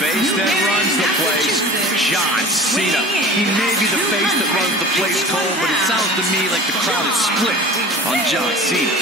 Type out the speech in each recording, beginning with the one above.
face that runs the place, John Cena. He may be the face that runs the place, Cole, but it sounds to me like the crowd is split on John Cena.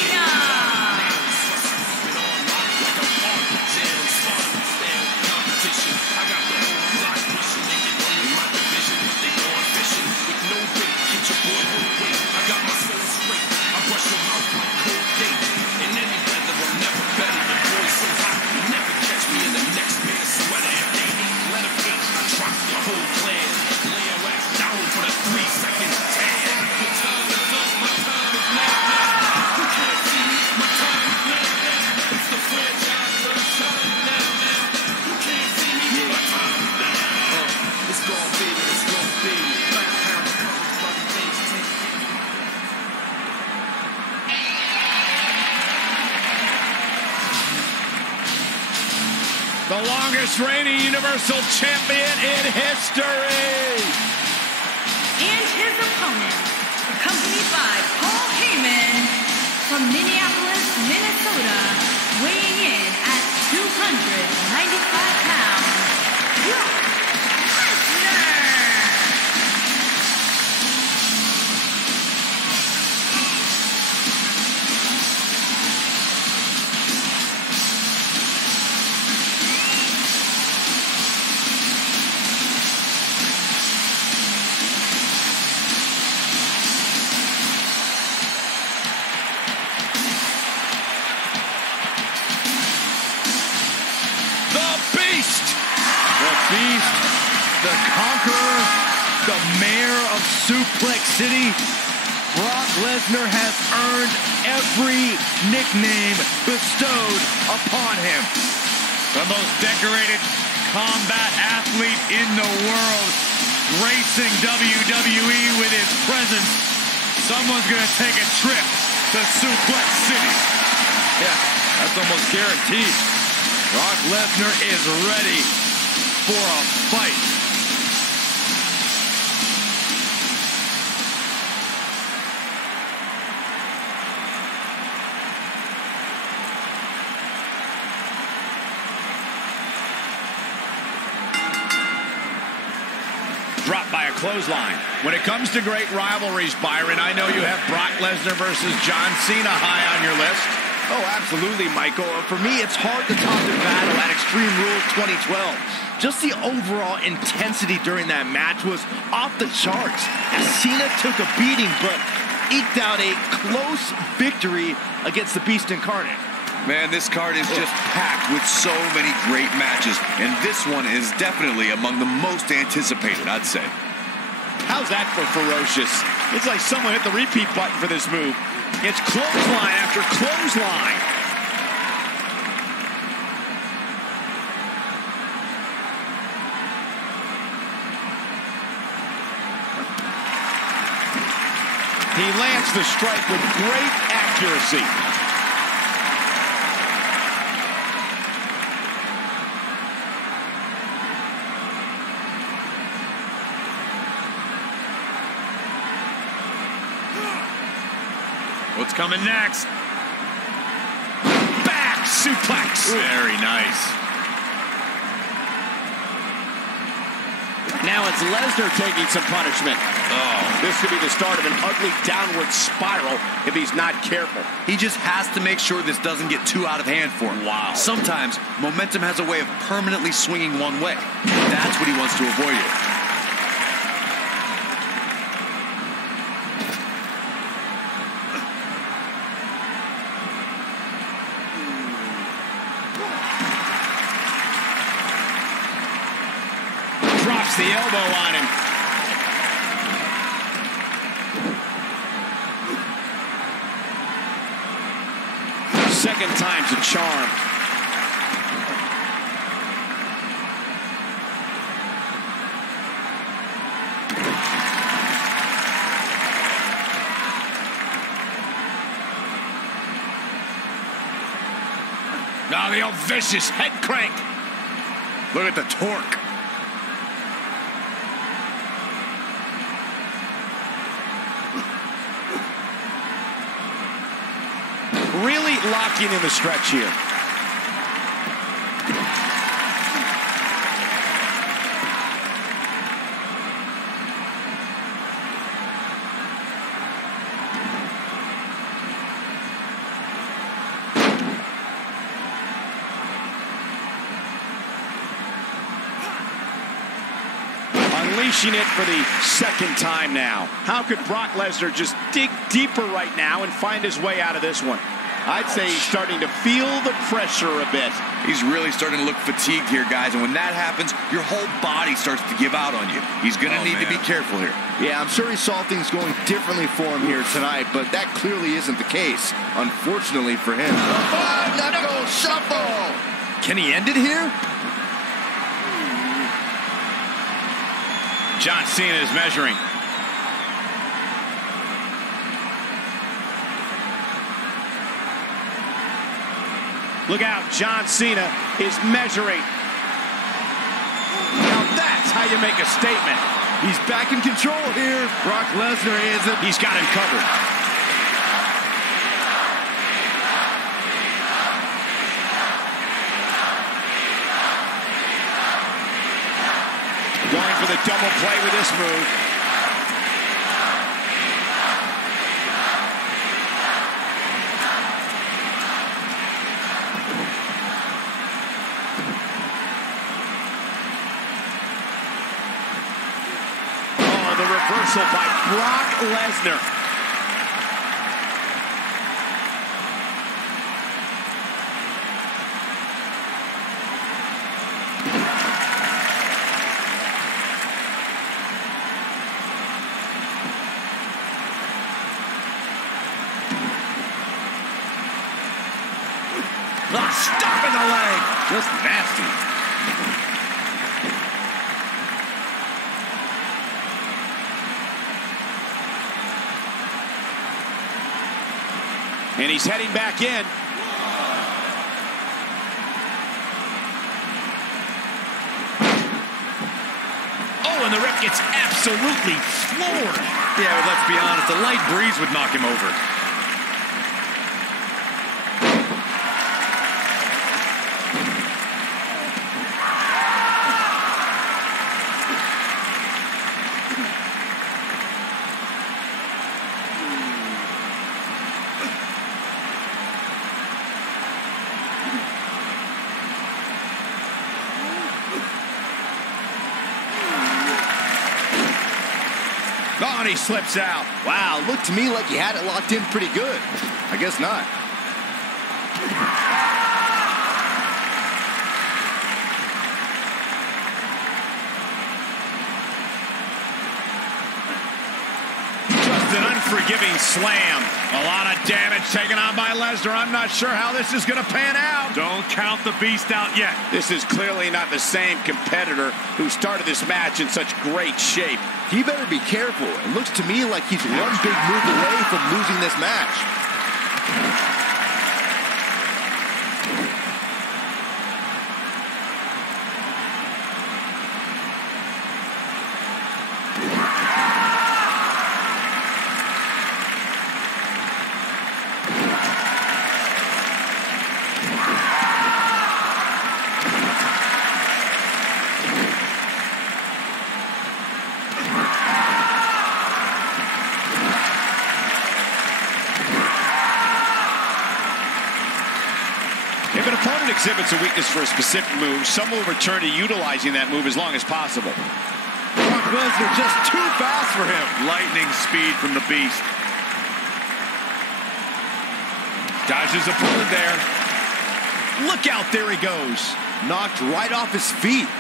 The longest reigning Universal Champion in history. And his opponent, accompanied by Paul Heyman from Minneapolis, Minnesota, weighing in at 295 pounds, Brock Lesnar. Beast, the Conqueror, the Mayor of Suplex City. Brock Lesnar has earned every nickname bestowed upon him. The most decorated combat athlete in the world, gracing WWE with his presence. Someone's going to take a trip to Suplex City. Yeah, that's almost guaranteed. Brock Lesnar is ready for a fight. Dropped by a clothesline. When it comes to great rivalries, Byron, I know you have Brock Lesnar versus John Cena high on your list. Oh, absolutely, Michael. For me, it's hard to top the battle at Extreme Rules 2012. Just the overall intensity during that match was off the charts, as Cena took a beating but eked out a close victory against the Beast Incarnate. Man, this card is just packed with so many great matches, and this one is definitely among the most anticipated, I'd say. How's that for ferocious? It's like someone hit the repeat button for this move. It's clothesline after clothesline. He lands the strike with great accuracy. What's coming next? Back suplex. Very nice. Now it's Lesnar taking some punishment. Oh, this could be the start of an ugly downward spiral if he's not careful. He just has to make sure this doesn't get too out of hand for him. Wow. Sometimes momentum has a way of permanently swinging one way. That's what he wants to avoid here. Drops the elbow on him. Second time's a charm. Now the old vicious head crank. Look at the torque. Really locking in the stretch here. unleashing it for the second time now. How could Brock Lesnar just dig deeper right now and find his way out of this one? I'd say he's starting to feel the pressure a bit. He's really starting to look fatigued here, guys. And when that happens, your whole body starts to give out on you. He's going to need to be careful here. Yeah, I'm sure he saw things going differently for him here tonight, but that clearly isn't the case, unfortunately for him. Five-knuckle shuffle! Can he end it here? John Cena is measuring. Look out, John Cena is measuring. Now that's how you make a statement. He's back in control here. Brock Lesnar isn't. He's got him covered. Going for the double play with this move. The reversal by Brock Lesnar. Stop in the leg. Just nasty. And he's heading back in. Oh, and the ref gets absolutely floored. Yeah, but let's be honest, a light breeze would knock him over. Oh, and he slips out. Wow, looked to me like he had it locked in pretty good. I guess not. Just an unforgiving slam. A lot of damage taken on by Lesnar. I'm not sure how this is going to pan out. Don't count the beast out yet. This is clearly not the same competitor who started this match in such great shape. He better be careful. It looks to me like he's one big move away from losing this match. If an opponent exhibits a weakness for a specific move, some will return to utilizing that move as long as possible. Brock Lesnar just too fast for him. Lightning speed from the beast. Dodges opponent there. Look out, there he goes. Knocked right off his feet.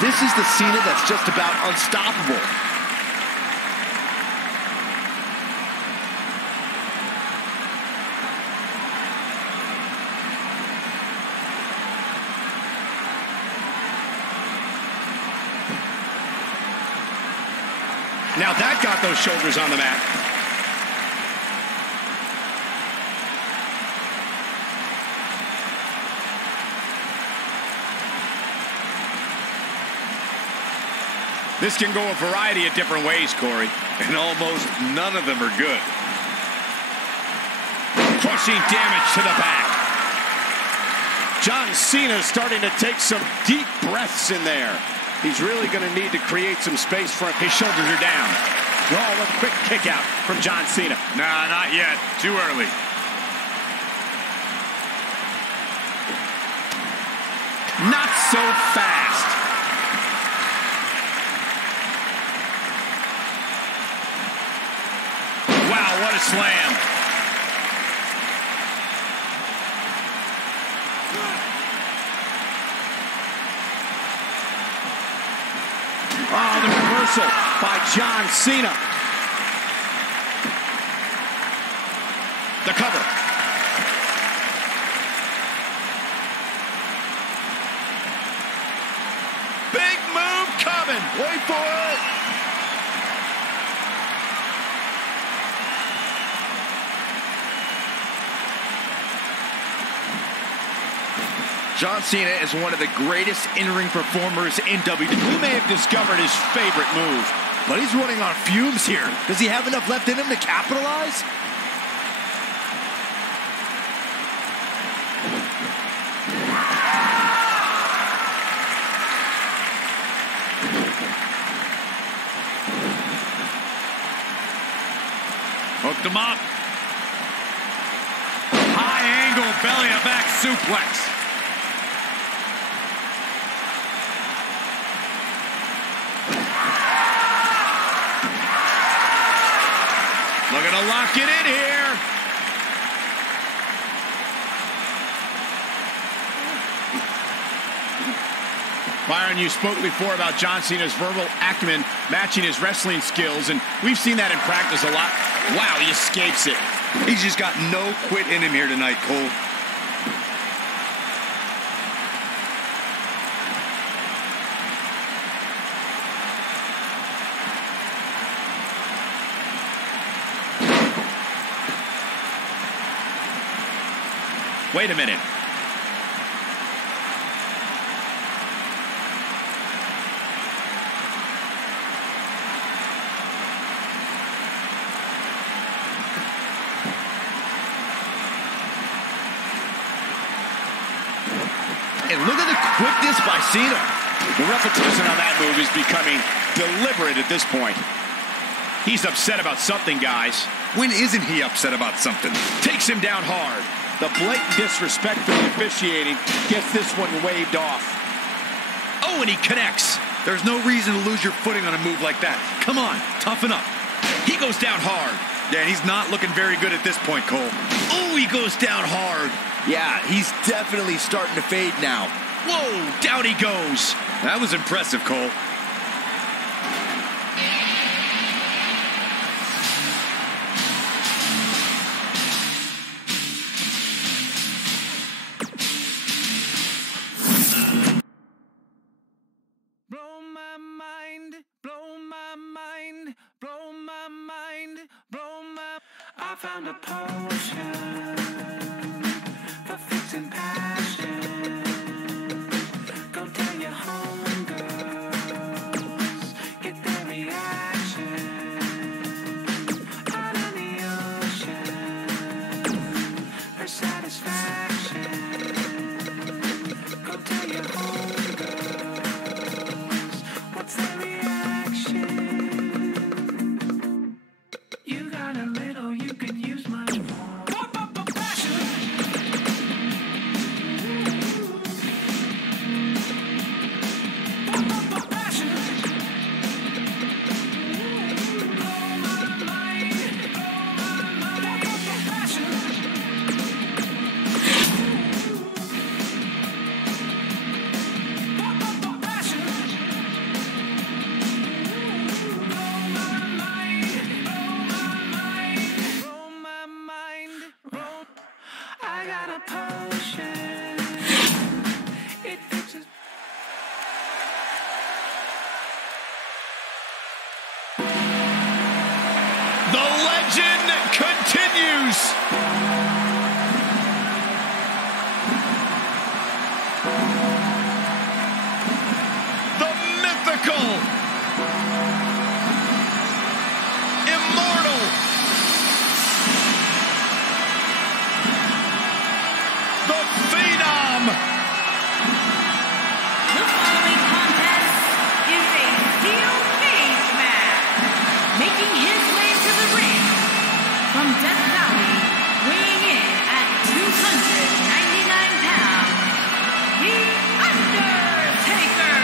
This is the Cena that's just about unstoppable. Now that got those shoulders on the mat. This can go a variety of different ways, Corey. And almost none of them are good. Crushing damage to the back. John Cena is starting to take some deep breaths in there. He's really going to need to create some space for him. His shoulders are down. Oh, a quick kick out from John Cena. Nah, not yet. Too early. Not so fast. Wow, what a slam. Oh, the reversal by John Cena. The cover. Big move coming. Wait for it. John Cena is one of the greatest in-ring performers in WWE. We may have discovered his favorite move, but he's running on fumes here. Does he have enough left in him to capitalize? Hooked him up. High angle belly to back suplex. looking to lock it in here. Byron, you spoke before about John Cena's verbal acumen matching his wrestling skills, and we've seen that in practice a lot. Wow, he escapes it. He's just got no quit in him here tonight, Cole. Wait a minute. And look at the quickness by Cena. The repetition on that move is becoming deliberate at this point. He's upset about something, guys. When isn't he upset about something? Takes him down hard. The blatant disrespect for the officiating gets this one waved off. Oh, and he connects. There's no reason to lose your footing on a move like that. Come on, toughen up. He goes down hard. Yeah, and he's not looking very good at this point, Cole. Oh, he goes down hard. Yeah, he's definitely starting to fade now. Whoa, down he goes. That was impressive, Cole. Blow my mind, blow my mind, blow my mind, blow my... I found a potion for fixing passion. Go tell your homegirls, get their reaction. Out in the ocean, her satisfaction. Go tell your homegirls, what's their reaction? You got a little, you could use much more. Passion. Passion. Blow my mind, passion. Passion. Blow my mind, I got a potion. It fixes. The legend continues. The mythical, immortal, Death Valley, weighing in at 299 pounds, The Undertaker.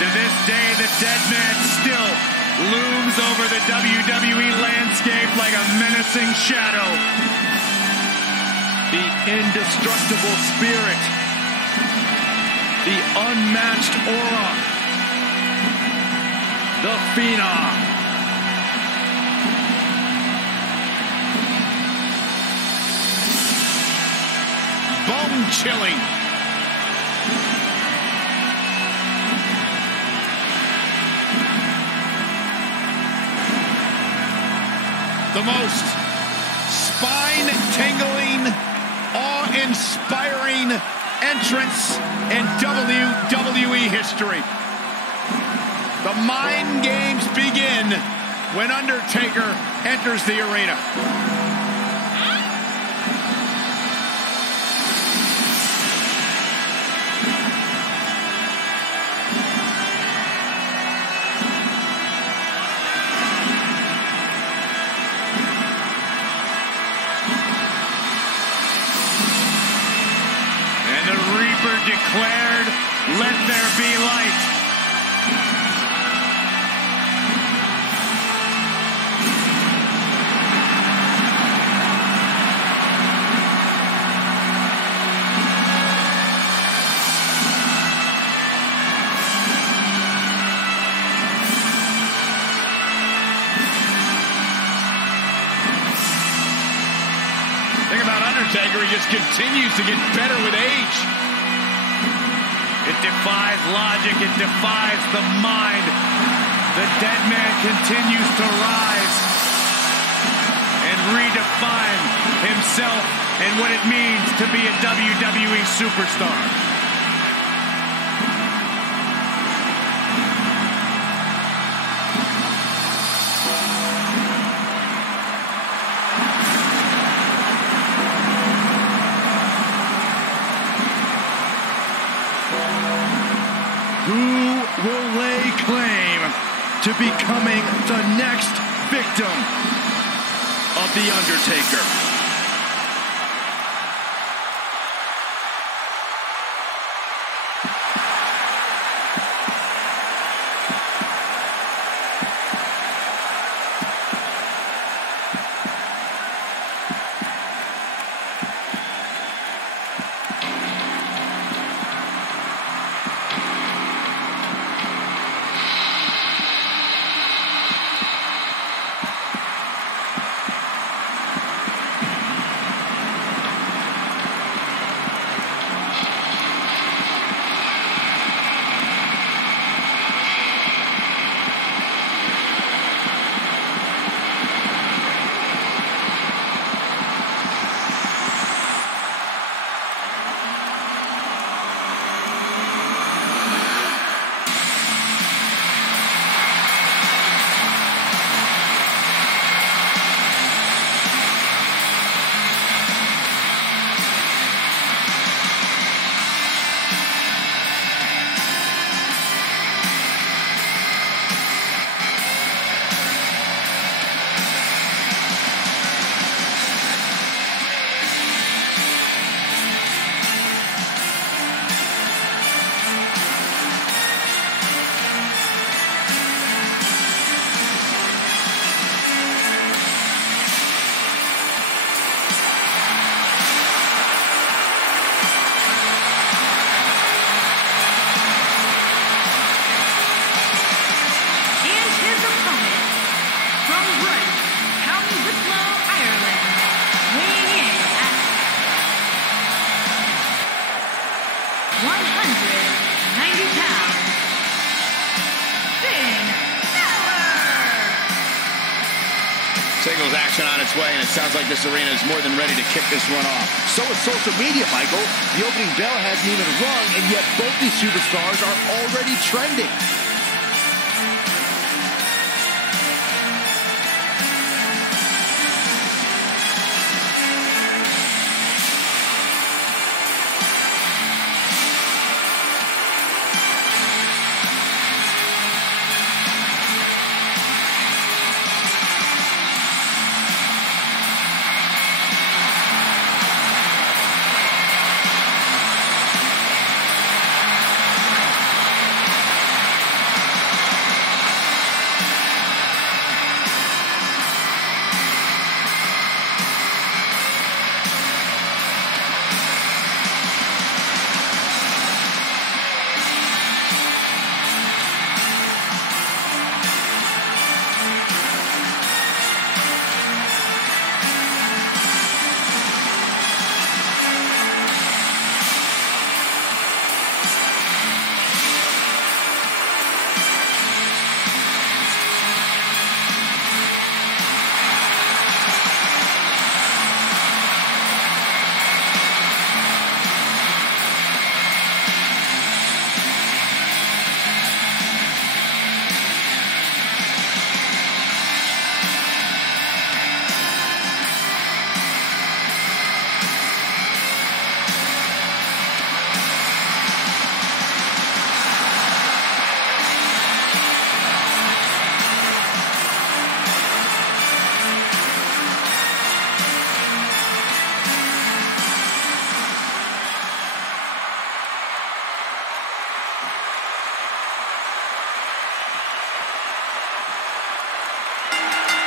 To this day, the dead man still looms over the WWE landscape like a menacing shadow. The indestructible spirit, the unmatched aura, the phenom. Bone-chilling. The most spine-tingling, awe-inspiring entrance in WWE history. The mind games begin when Undertaker enters the arena. Declared, let there be light. Think about Undertaker, he just continues to get better with age. It defies logic. It defies the mind. The dead man continues to rise and redefine himself and what it means to be a WWE superstar. Who will lay claim to becoming the next victim of The Undertaker? Singles action on its way, and it sounds like this arena is more than ready to kick this one off. So is social media, Michael. The opening bell hasn't even rung, and yet both these superstars are already trending.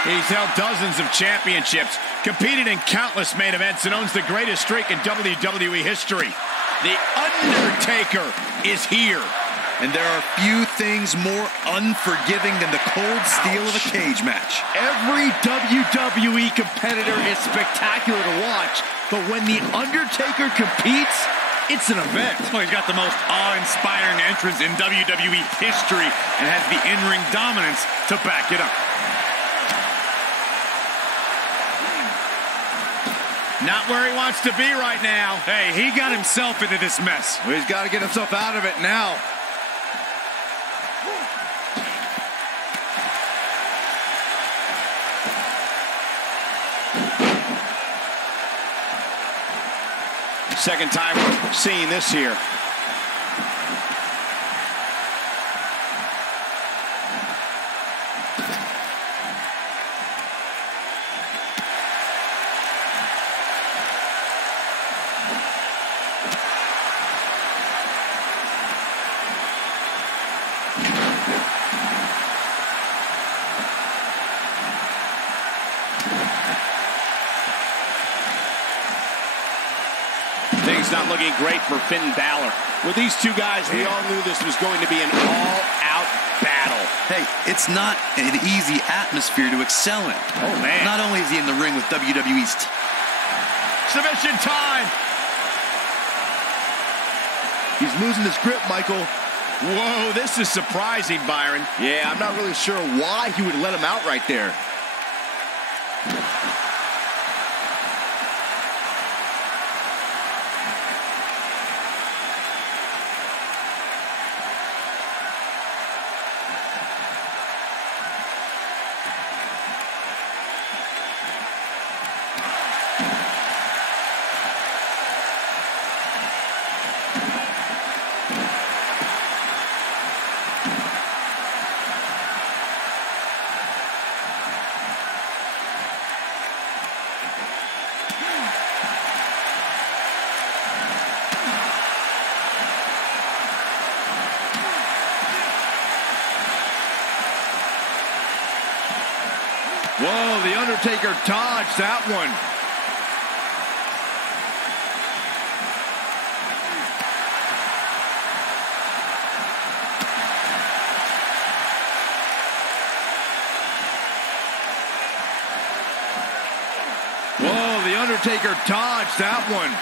He's held dozens of championships, competed in countless main events, and owns the greatest streak in WWE history. The Undertaker is here. And there are few things more unforgiving than the cold steel of a cage match. Every WWE competitor is spectacular to watch, but when The Undertaker competes, it's an event. Well, he's got the most awe-inspiring entrance in WWE history and has the in-ring dominance to back it up. Not where he wants to be right now. Hey, he got himself into this mess. Well, he's got to get himself out of it now. Second time we're seeing this here. Things not looking great for Finn Balor. With these two guys, we all knew this was going to be an all-out battle. Hey, it's not an easy atmosphere to excel in. Oh, man. Not only is he in the ring with WWE's... Submission time! He's losing his grip, Michael. Whoa, this is surprising, Byron. Yeah, I'm not really sure why he would let him out right there. Whoa, The Undertaker dodged that one. Whoa, The Undertaker dodged that one.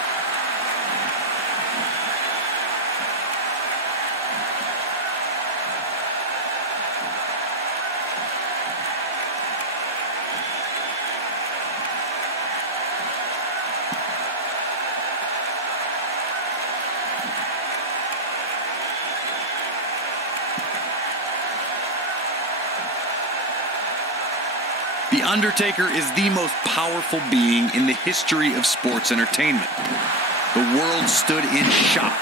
The Undertaker is the most powerful being in the history of sports entertainment. The world stood in shock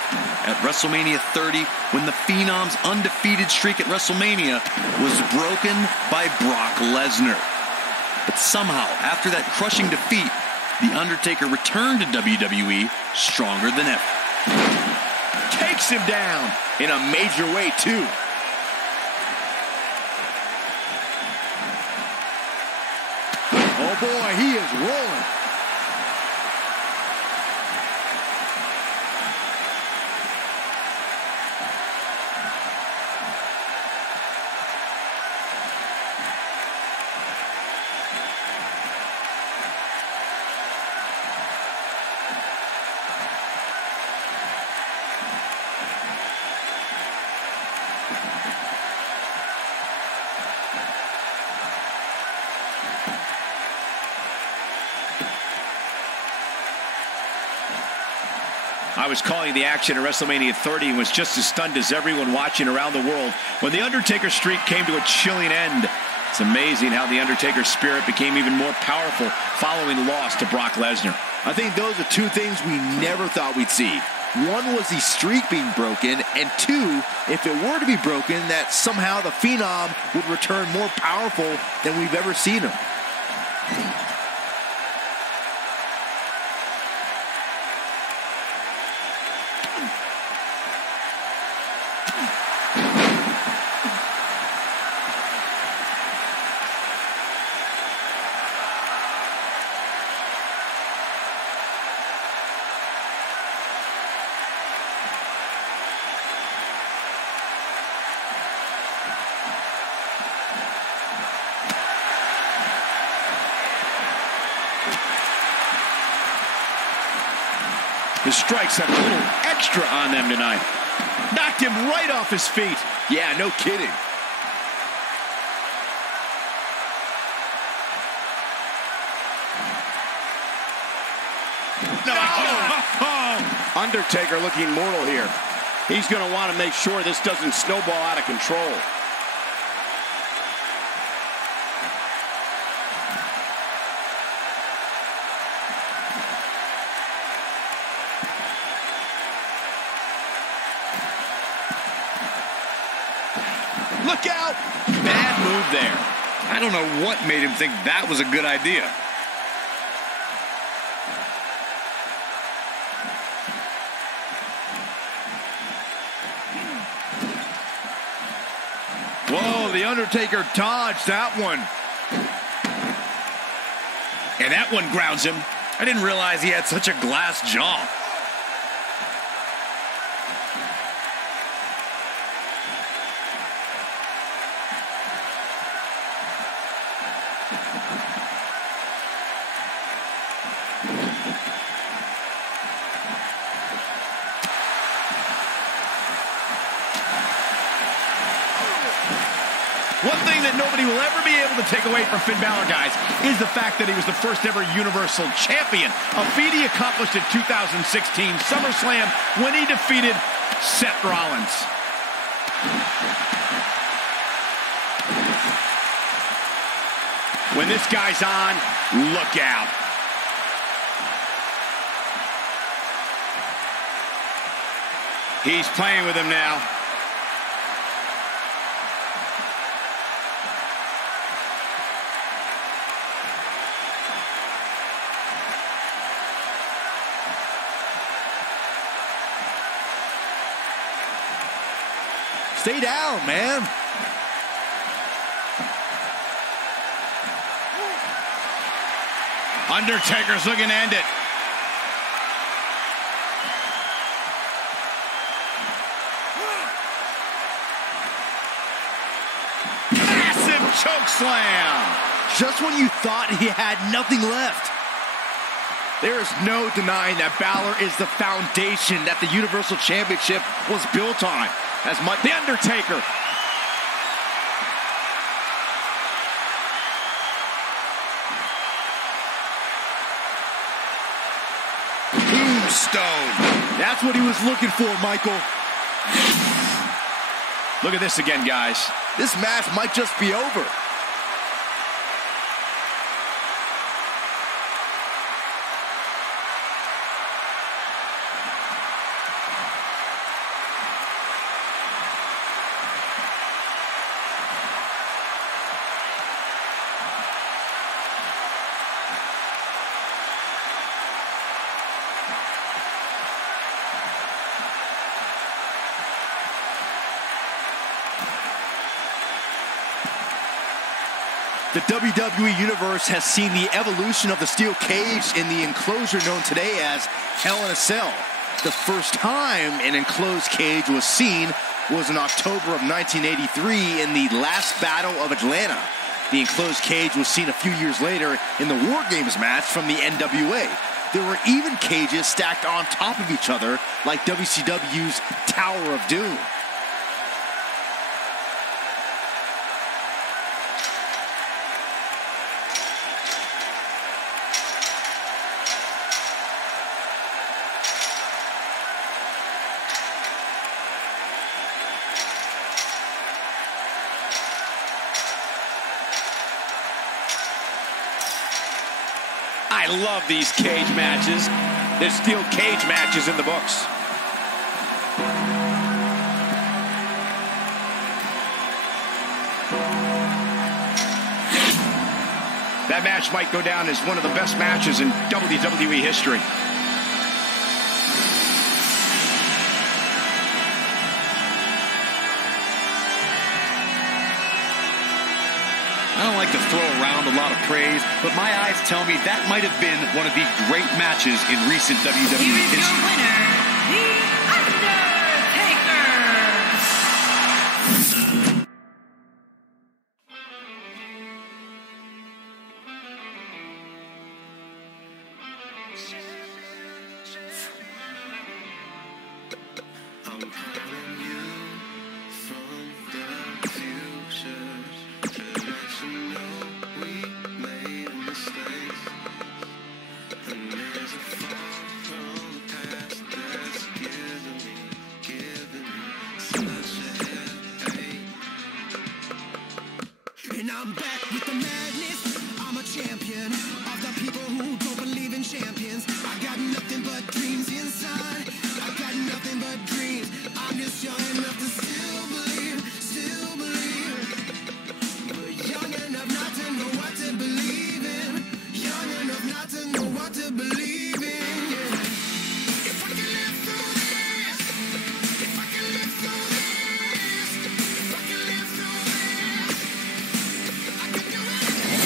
at WrestleMania 30 when the Phenom's undefeated streak at WrestleMania was broken by Brock Lesnar. But somehow, after that crushing defeat, The Undertaker returned to WWE stronger than ever. Takes him down in a major way, too. Oh, boy, he is rolling. I was calling the action at WrestleMania 30 and was just as stunned as everyone watching around the world when The Undertaker's streak came to a chilling end. It's amazing how The Undertaker's spirit became even more powerful following the loss to Brock Lesnar. I think those are two things we never thought we'd see. One was the streak being broken, and two, if it were to be broken, that somehow the Phenom would return more powerful than we've ever seen him. The strikes have a little extra on them tonight. Knocked him right off his feet. Yeah, no kidding. No. Undertaker looking mortal here. He's going to want to make sure this doesn't snowball out of control. Look out! Bad move there. I don't know what made him think that was a good idea. Whoa, the Undertaker dodged that one. And that one grounds him. I didn't realize he had such a glass jaw. One thing that nobody will ever be able to take away from Finn Balor, guys, is the fact that he was the first ever Universal Champion, a feat he accomplished in 2016 SummerSlam when he defeated Seth Rollins. When this guy's on, look out. He's playing with him now. Stay down, man. Undertaker's looking to end it. Massive choke slam. Just when you thought he had nothing left. There is no denying that Balor is the foundation that the Universal Championship was built on. As much The Undertaker. Tombstone. That's what he was looking for, Michael. Look at this again, guys. This match might just be over. The WWE Universe has seen the evolution of the steel cage in the enclosure known today as Hell in a Cell. The first time an enclosed cage was seen was in October of 1983 in the last Battle of Atlanta. The enclosed cage was seen a few years later in the War Games match from the NWA. There were even cages stacked on top of each other like WCW's Tower of Doom. I love these cage matches. There's steel cage matches in the books. That match might go down as one of the best matches in WWE history. I don't like to throw around a lot of praise, but my eyes tell me that might have been one of the great matches in recent WWE Here is history. your winner, The Undertaker. And I'm back with the madness. I'm a champion of the people who don't believe in champions. I got nothing but dreams inside. I got nothing but dreams. I'm just young enough to still believe, still believe. But young enough not to know what to believe in. Young enough not to know what to believe in. Yeah. If I can live through this, if I can live through this, if I can live through this, I can do anything. If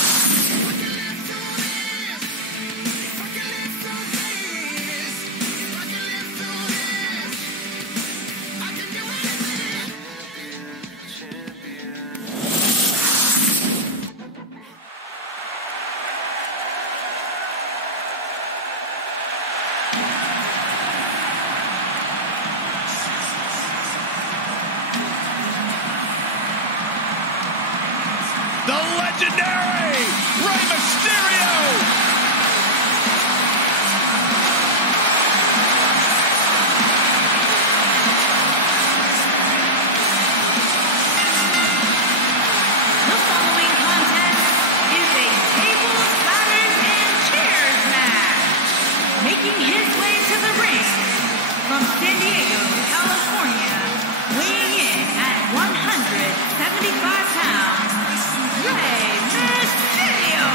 I can live through this, if I can live through this, if I can live through this, I can do anything. The legendary Rey Mysterio. The following contest is a tables, ladders, and chairs match. Making his way to the ring from San Diego, California, weighing in at 175 pounds, Rey Mysterio.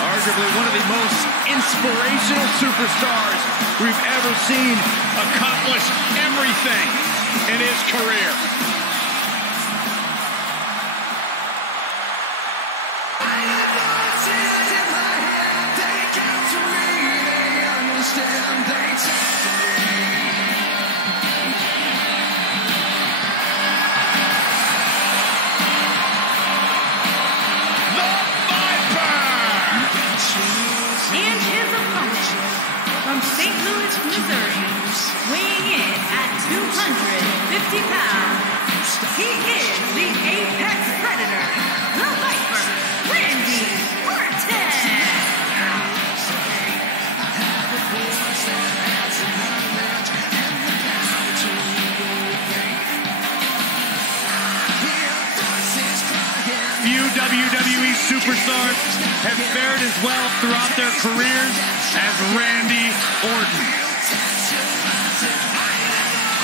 Arguably one of the most inspirational superstars we've ever seen accomplish everything in his career. And his opponent from St. Louis, Missouri, weighing in at 250 pounds, he is the Apex Predator, the Viper, Randy Orton. Few WWE superstars have fared as well throughout their careers as Randy Orton.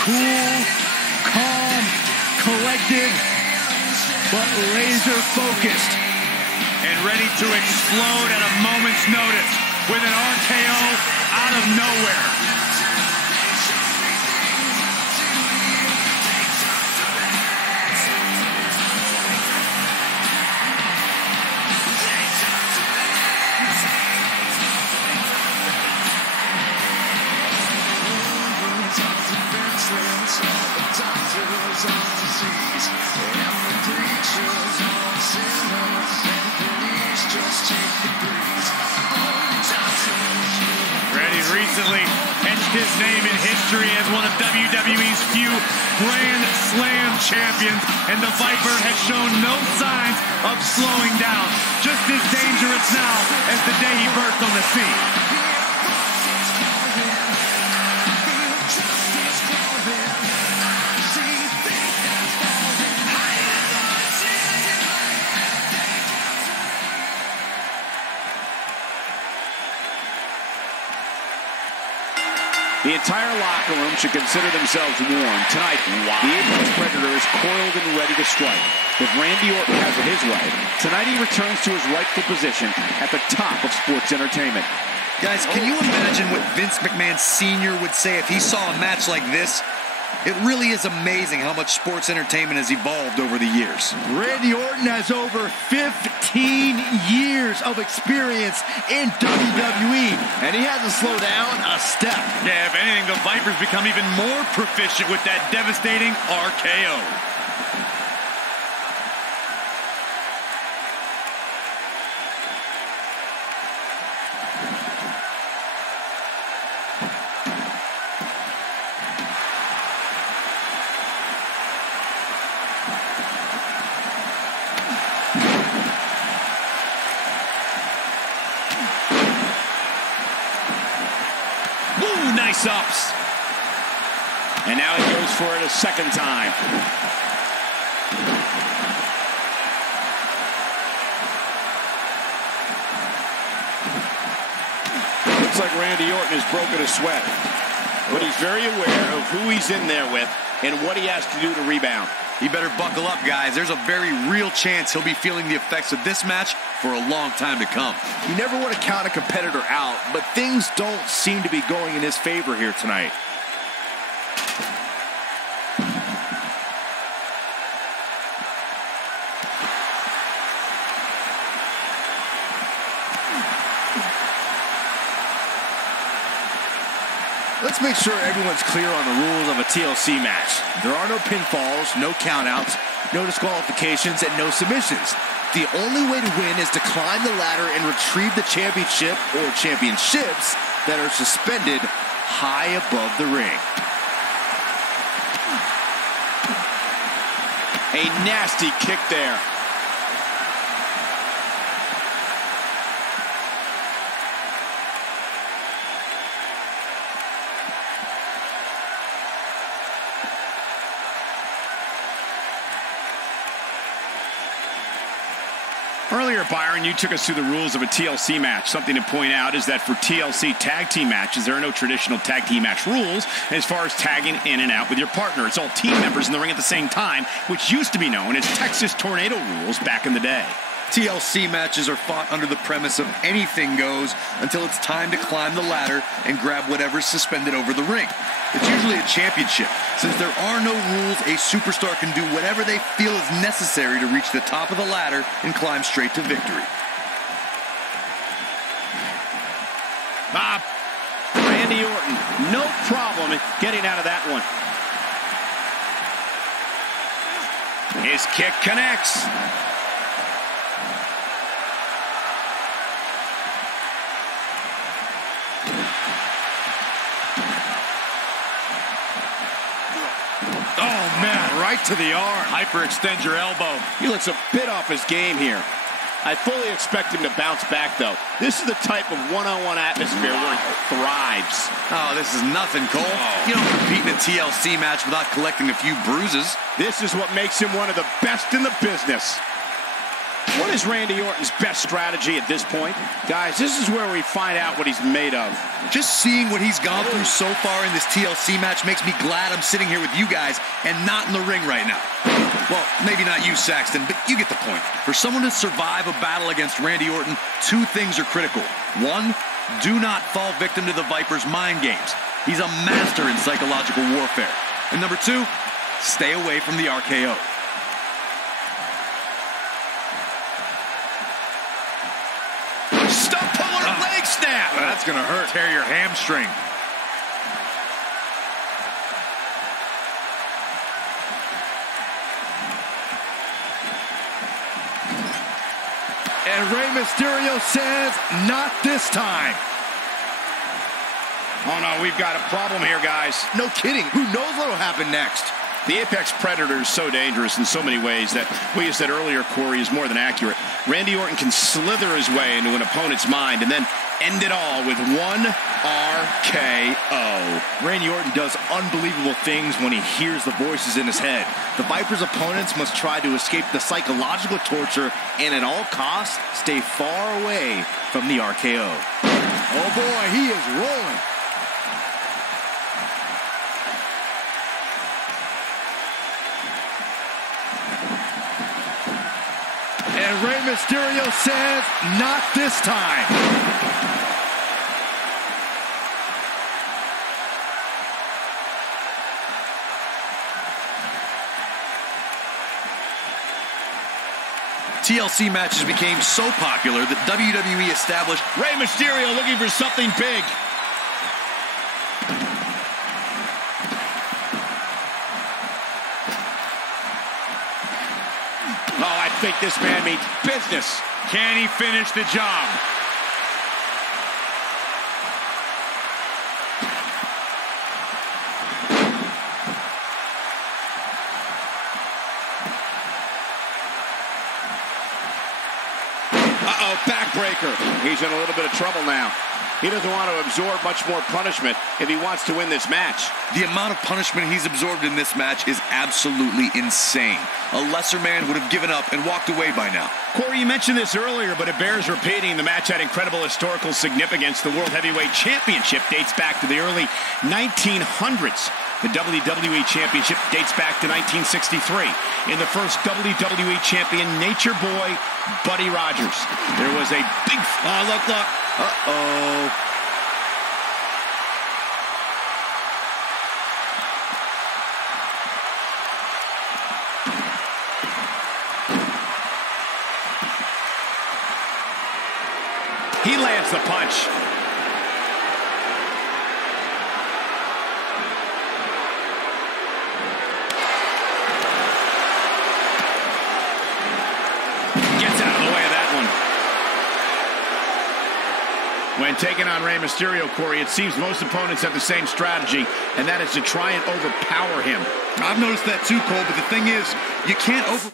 Cool, calm, collected, but laser focused. And ready to explode at a moment's notice with an RKO out of nowhere. Randy recently etched his name in history as one of WWE's few Grand Slam champions, and the Viper has shown no signs of slowing down. Just as dangerous now as the day he burst on the scene. The entire locker room should consider themselves warned. Tonight, the Apex Predator is coiled and ready to strike. If Randy Orton has it his way, tonight he returns to his rightful position at the top of sports entertainment. Guys, can you imagine what Vince McMahon Sr. would say if he saw a match like this? It really is amazing how much sports entertainment has evolved over the years. Randy Orton has over 15 years of experience in WWE, and he hasn't slowed down a step. Yeah, if anything, the Viper's become even more proficient with that devastating RKO. Nice ups. And now he goes for it a second time. Looks like Randy Orton has broken a sweat. But he's very aware of who he's in there with and what he has to do to rebound. He better buckle up, guys. There's a very real chance he'll be feeling the effects of this match for a long time to come. You never want to count a competitor out, but things don't seem to be going in his favor here tonight. Let's make sure everyone's clear on the rules of a TLC match. There are no pinfalls, no countouts, no disqualifications, and no submissions. The only way to win is to climb the ladder and retrieve the championship or championships that are suspended high above the ring. A nasty kick there. Earlier, Byron, you took us through the rules of a TLC match. Something to point out is that for TLC tag team matches, there are no traditional tag team match rules as far as tagging in and out with your partner. It's all team members in the ring at the same time, which used to be known as Texas Tornado rules back in the day. TLC matches are fought under the premise of anything goes until it's time to climb the ladder and grab whatever's suspended over the ring. It's usually a championship. Since there are no rules, a superstar can do whatever they feel is necessary to reach the top of the ladder and climb straight to victory. Randy Orton, no problem getting out of that one. His kick connects. Oh, man, right to the arm. Hyperextend your elbow. He looks a bit off his game here. I fully expect him to bounce back, though. This is the type of one-on-one atmosphere where he thrives. Oh, this is nothing, Cole. You don't compete in a TLC match without collecting a few bruises. This is what makes him one of the best in the business. What is Randy Orton's best strategy at this point? Guys, this is where we find out what he's made of. Just seeing what he's gone through so far in this TLC match makes me glad I'm sitting here with you guys and not in the ring right now. Well, maybe not you, Saxton, but you get the point. For someone to survive a battle against Randy Orton, two things are critical. One, do not fall victim to the Viper's mind games. He's a master in psychological warfare. And number two, stay away from the RKO. Stop pulling a leg snap. That's going to hurt. Tear your hamstring. And Rey Mysterio says, not this time. Oh, no, we've got a problem here, guys. No kidding. Who knows what will happen next? The Apex Predator is so dangerous in so many ways that what you said earlier, Corey, is more than accurate. Randy Orton can slither his way into an opponent's mind and then end it all with one RKO. Randy Orton does unbelievable things when he hears the voices in his head. The Viper's opponents must try to escape the psychological torture and at all costs stay far away from the RKO. Oh boy, he is rolling. And Rey Mysterio says, not this time. TLC matches became so popular that WWE established Rey Mysterio looking for something big. Oh, I think this man means business. Can he finish the job? Uh-oh, backbreaker. He's in a little bit of trouble now. he doesn't want to absorb much more punishment if he wants to win this match. The amount of punishment he's absorbed in this match is absolutely insane. A lesser man would have given up and walked away by now. Corey, you mentioned this earlier, but it bears repeating. The match had incredible historical significance. The World Heavyweight Championship dates back to the early 1900s. The WWE Championship dates back to 1963. In the first WWE Champion, Nature Boy, Buddy Rogers. There was a big... Oh, look. Uh-oh. He lands the punch. Gets out of the way of that one. When taking on Rey Mysterio, Corey, it seems most opponents have the same strategy, and that is to try and overpower him. I've noticed that too, Cole, but the thing is, you can't over...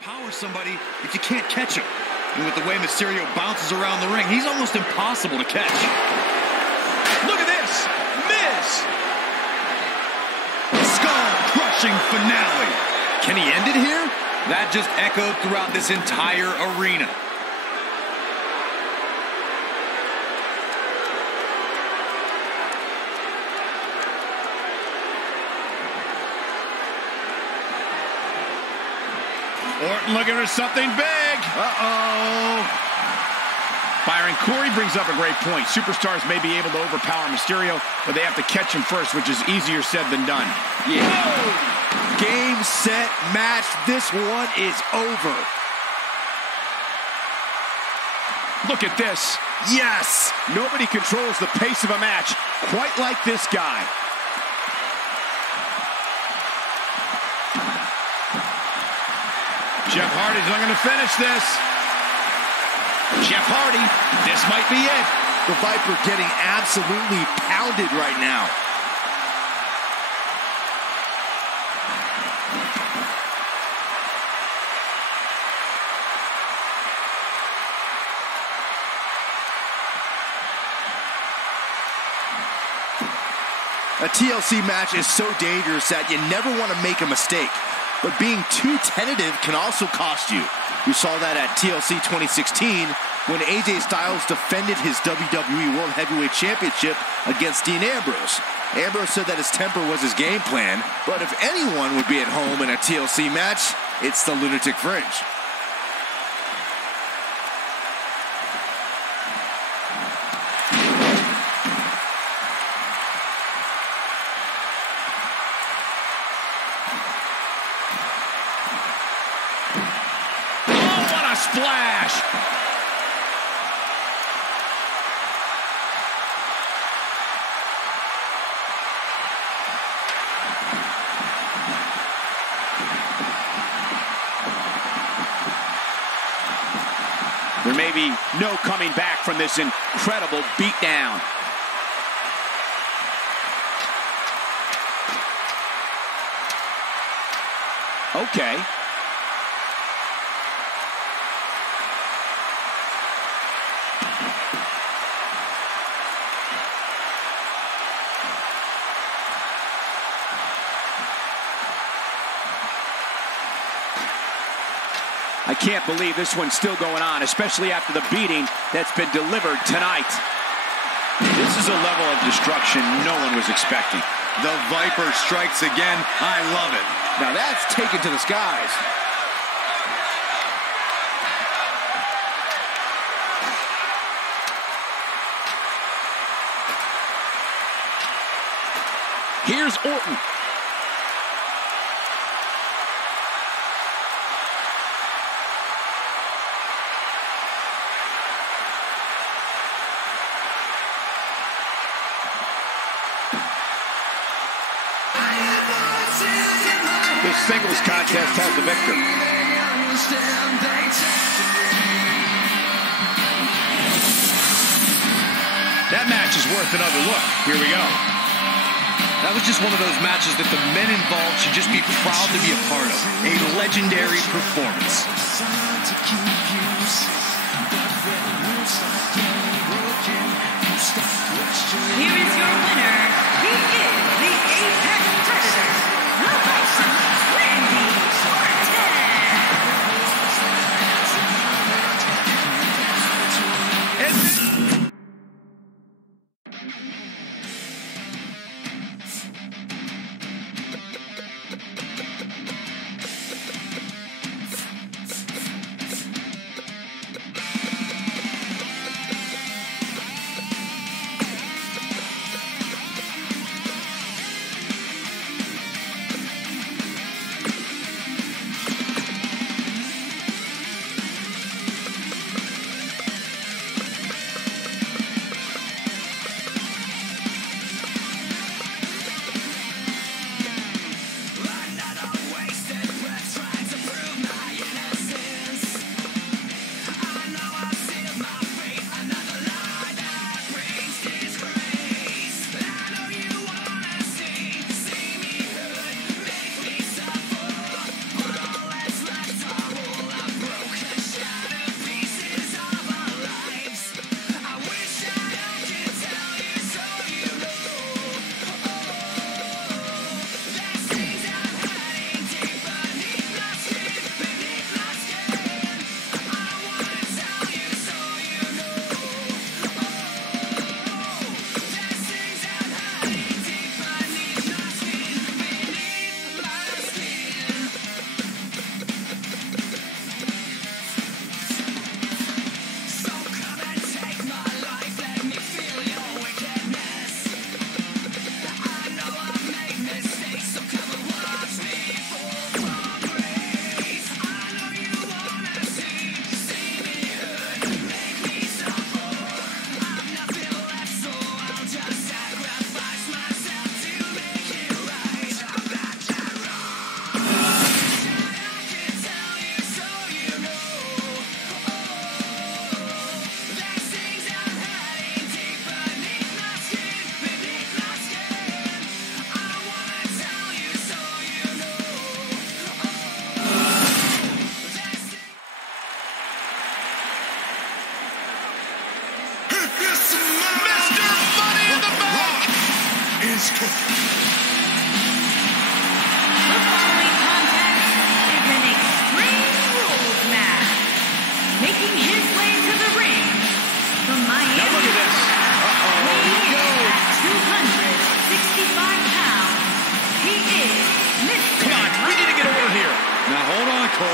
power somebody if you can't catch him. And with the way Mysterio bounces around the ring, he's almost impossible to catch. Look at this! Miz! Skull-crushing finale. Can he end it here? That just echoed throughout this entire arena. Orton looking for something big. Uh-oh. Byron, Corey brings up a great point. Superstars may be able to overpower Mysterio, but they have to catch him first, which is easier said than done. Yeah. Game, set, match. This one is over. Look at this. Yes. Nobody controls the pace of a match quite like this guy. Jeff Hardy's looking to finish this. Jeff Hardy, this might be it. The Viper getting absolutely pounded right now. A TLC match is so dangerous that you never want to make a mistake. But being too tentative can also cost you. We saw that at TLC 2016 when AJ Styles defended his WWE World Heavyweight Championship against Dean Ambrose. Ambrose said that his temper was his game plan, but if anyone would be at home in a TLC match, it's the Lunatic Fringe. Splash! There may be no coming back from this incredible beatdown. Okay. I can't believe this one's still going on, especially after the beating that's been delivered tonight. This is a level of destruction no one was expecting. The Viper strikes again. I love it. Now that's taken to the skies. Here's Orton. This singles contest has the victor. That match is worth another look. Here we go. That was just one of those matches that the men involved should just be proud to be a part of. A legendary performance. Here is your winner. He is the Apex Predator, the Viper, Randy Orton.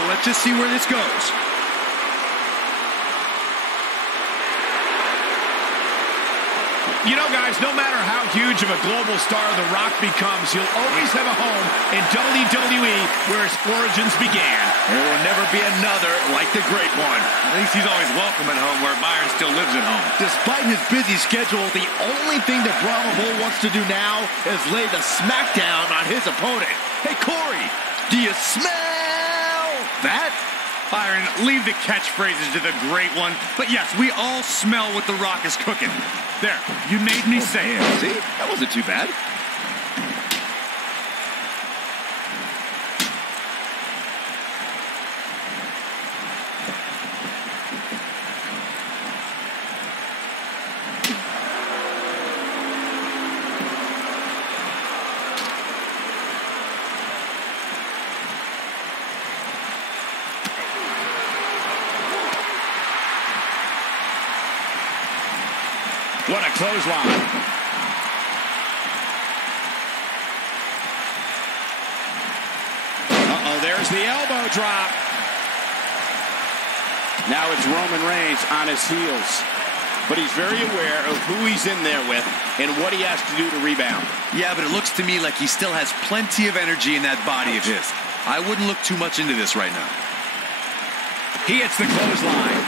Let's just see where this goes. You know, guys, no matter how huge of a global star The Rock becomes, he'll always have a home in WWE where his origins began. There will never be another like the Great One. At least he's always welcome at home where Byron still lives at home. Despite his busy schedule, the only thing that Brahma Bull wants to do now is lay the smackdown on his opponent. Hey, Corey, do you smell that? Byron, leave the catchphrases to the Great One. But yes, we all smell what The Rock is cooking. There, you made me say it. See, that wasn't too bad. What a clothesline. There's the elbow drop. Now it's Roman Reigns on his heels. But he's very aware of who he's in there with and what he has to do to rebound. Yeah, but it looks to me like he still has plenty of energy in that body of his. I wouldn't look too much into this right now. He hits the clothesline.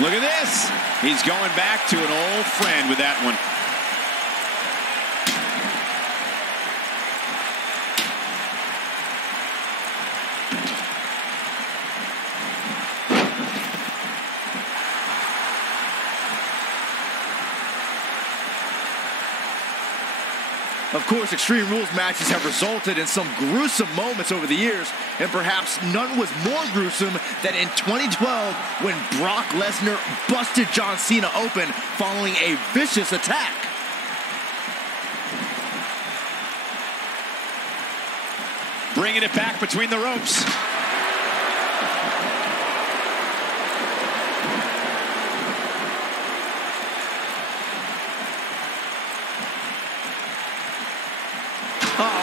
Look at this. He's going back to an old friend with that one. Of course, Extreme Rules matches have resulted in some gruesome moments over the years, and perhaps none was more gruesome than in 2012 when Brock Lesnar busted John Cena open following a vicious attack. Bringing it back between the ropes.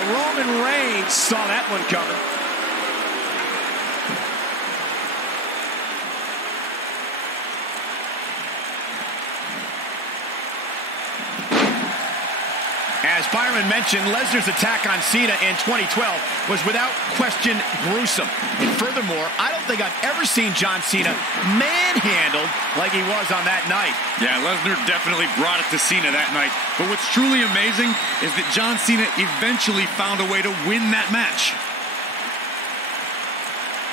Roman Reigns saw that one coming. As Byron mentioned, Lesnar's attack on Cena in 2012 was without question gruesome. And furthermore, I don't think I've ever seen John Cena manhandled like he was on that night. Yeah, Lesnar definitely brought it to Cena that night. But what's truly amazing is that John Cena eventually found a way to win that match.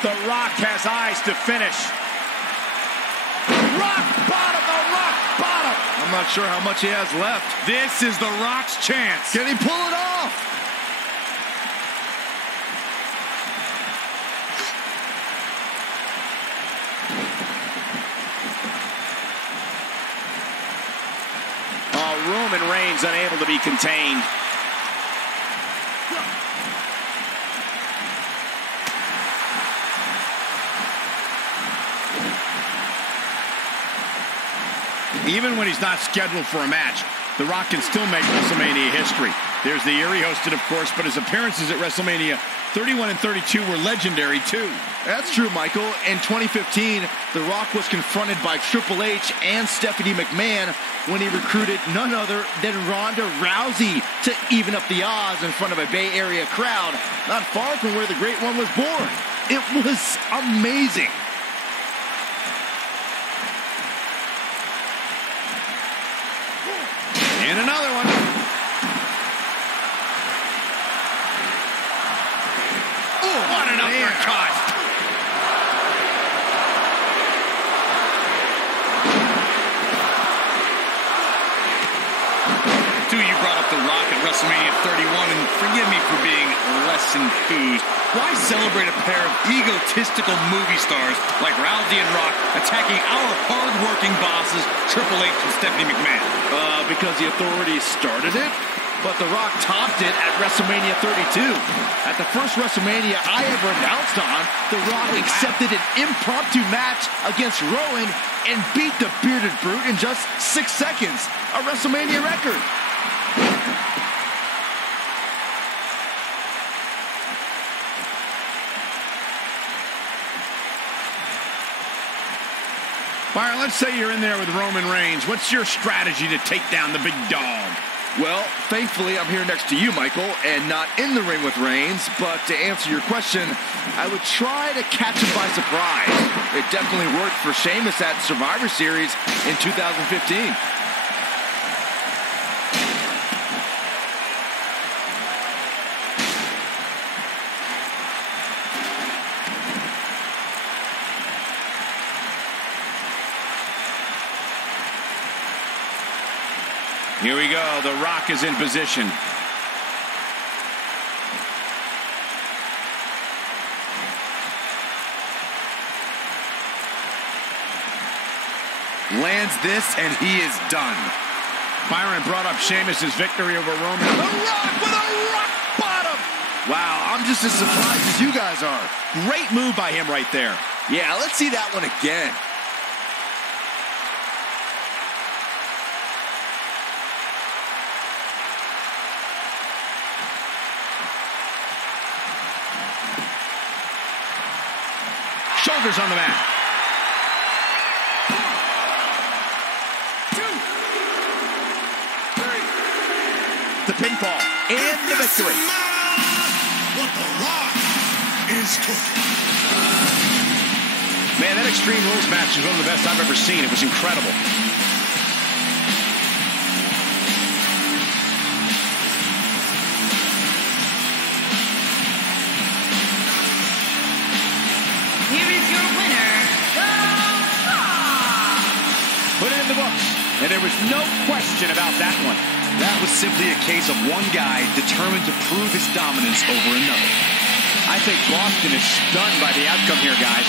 The Rock has eyes to finish. Rock bottom, the Rock bottom. I'm not sure how much he has left. This is The Rock's chance. Can he pull it off? Roman Reigns unable to be contained. Even when he's not scheduled for a match, The Rock can still make WrestleMania history. There's the year he hosted, of course, but his appearances at WrestleMania 31 and 32 were legendary, too. That's true, Michael. In 2015, The Rock was confronted by Triple H and Stephanie McMahon when he recruited none other than Ronda Rousey to even up the odds in front of a Bay Area crowd, not far from where the Great One was born. It was amazing. And another one. Oh, what an uppercut. You brought up The Rock at WrestleMania 31, and forgive me for being less enthused. Why celebrate a pair of egotistical movie stars like Rousey and Rock attacking our hard-working bosses, Triple H and Stephanie McMahon? Because the authorities started it, but The Rock topped it at WrestleMania 32. At the first WrestleMania I ever announced on, The Rock accepted an impromptu match against Rowan and beat the bearded brute in just 6 seconds, a WrestleMania record. Byron, let's say you're in there with Roman Reigns. What's your strategy to take down the big dog? Well, thankfully, I'm here next to you, Michael, and not in the ring with Reigns. But to answer your question, I would try to catch him by surprise. It definitely worked for Sheamus at Survivor Series in 2015. Here we go. The Rock is in position. Lands this, and he is done. Byron brought up Sheamus' victory over Roman. The Rock with a rock bottom. Wow, I'm just as surprised as you guys are. Great move by him right there. Yeah, let's see that one again. Shoulders on the mat. 1, 2, 3. The pinfall and the victory. What the Rock is cooking. Man, that Extreme Rules match was one of the best I've ever seen. It was incredible. Here is your winner, the Rock. Put it in the books. And there was no question about that one. That was simply a case of one guy determined to prove his dominance over another. I think Boston is stunned by the outcome here, guys.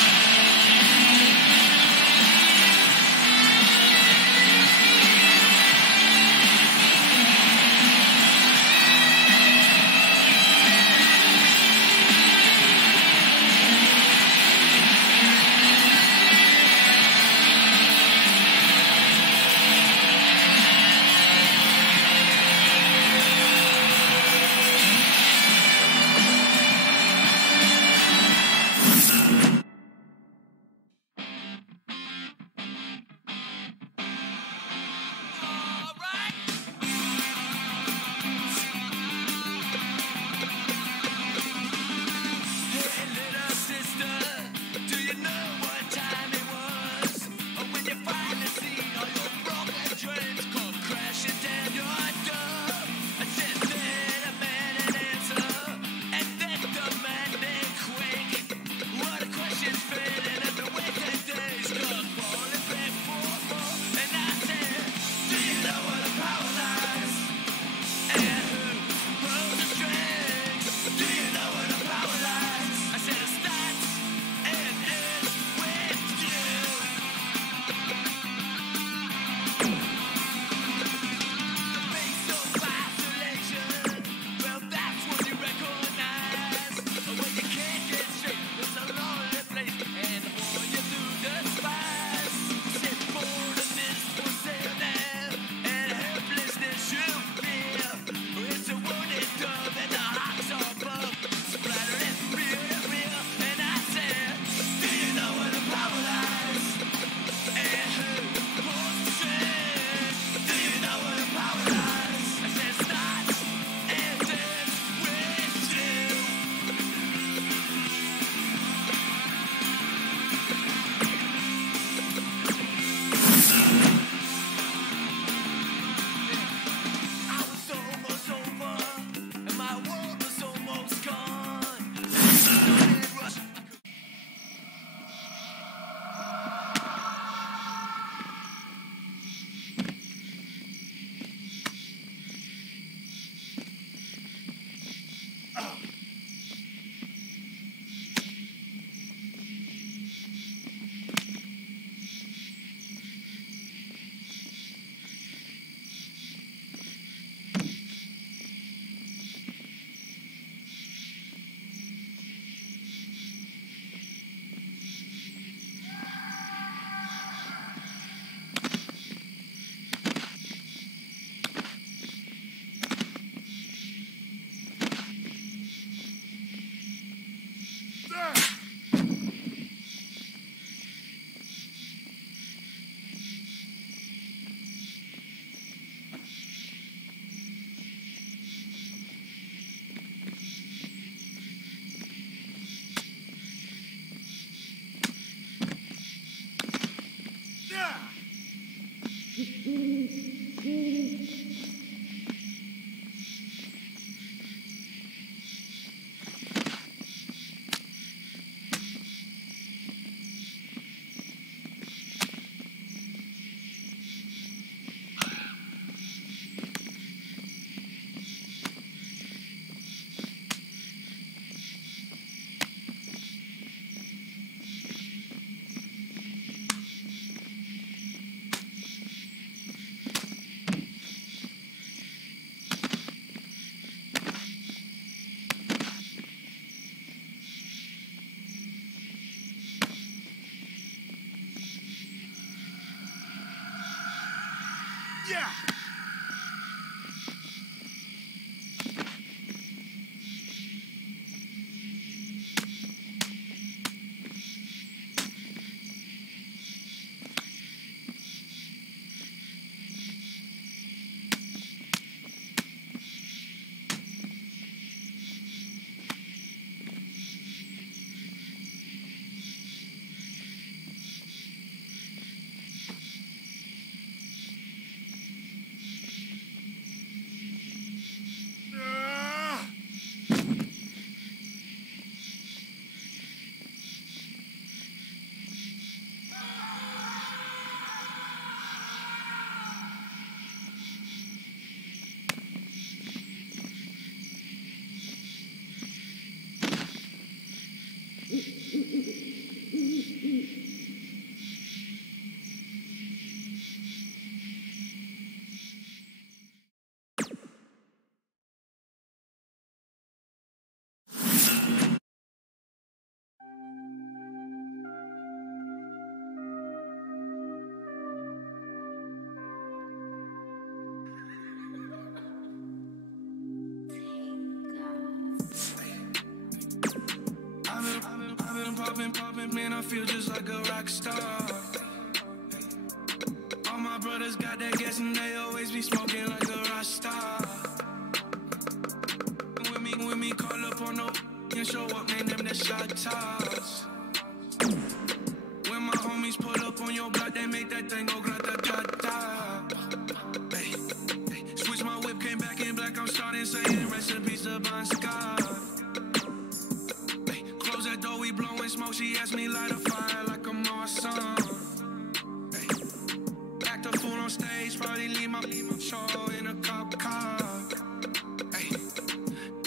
I've been popping, man, I feel just like a rock star. All my brothers got that gas and they always be smoking like a rock star. When me call up on no and show up, man, them the shot toss. When my homies pull up on your block, they make that thing go grata-ta-ta. Hey, switch my whip, came back in black, I'm starting saying recipes to Bon Scott. Hey, close that door, we blowing smoke, she asked me light a fire like I'm awesome. Hey, act a fool on stage, probably leave my show in a cop car. Hey,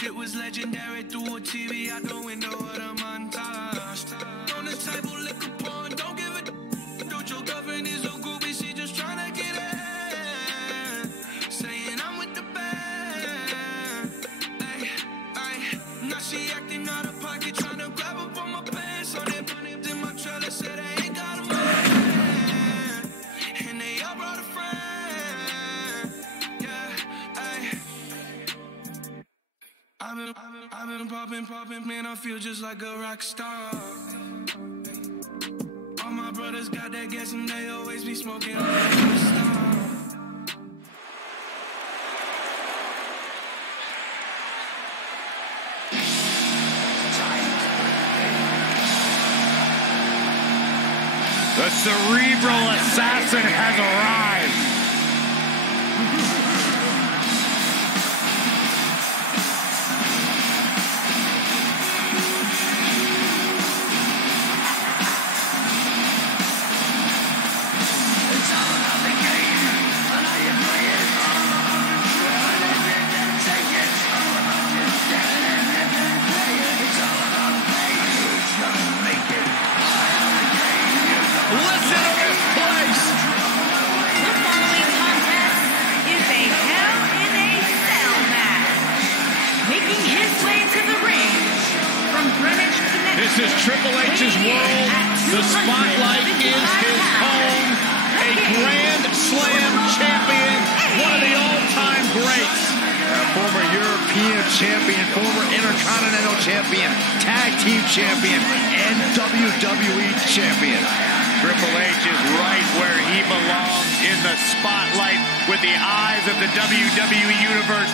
it was legendary through a TV out the window of the montage. On the table, liquor porn, don't give a dude, your girlfriend is a groupie, she just tryna get in. Saying I'm with the band. Ay, ay, now she acting out of pocket, tryna grab up on my pants. On them in my trailer, said I ain't got a man. And they all brought a friend. Yeah, ay. I've been popping, man, I feel just like a rock star. All my brothers got that gas and they always be smoking like a rock star. The cerebral assassin has arrived. This is Triple H's world. The spotlight is his home. A Grand Slam champion, one of the all-time greats. Former European champion, former Intercontinental champion, Tag Team champion, and WWE champion. Triple H is right where he belongs, in the spotlight, with the eyes of the WWE Universe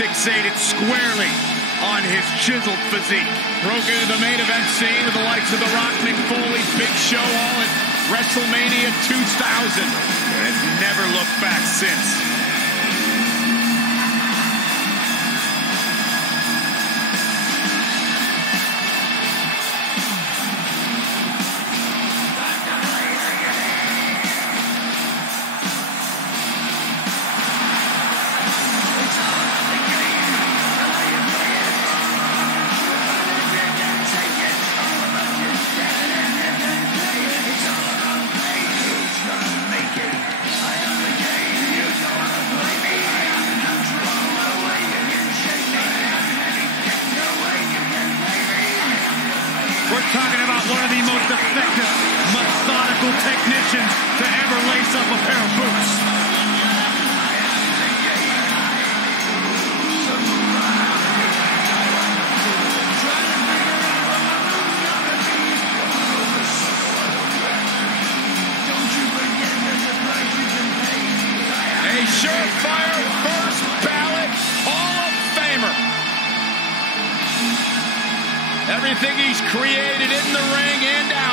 fixated squarely on his chiseled physique. Broke into the main event scene with the likes of The Rock, Mick Foley, Big Show, all at WrestleMania 2000. And has never looked back since. Talking about one of the most effective, methodical technicians to ever lace up a pair of boots. A surefire first ballot Hall of Famer. Everything he's created in the ring and out.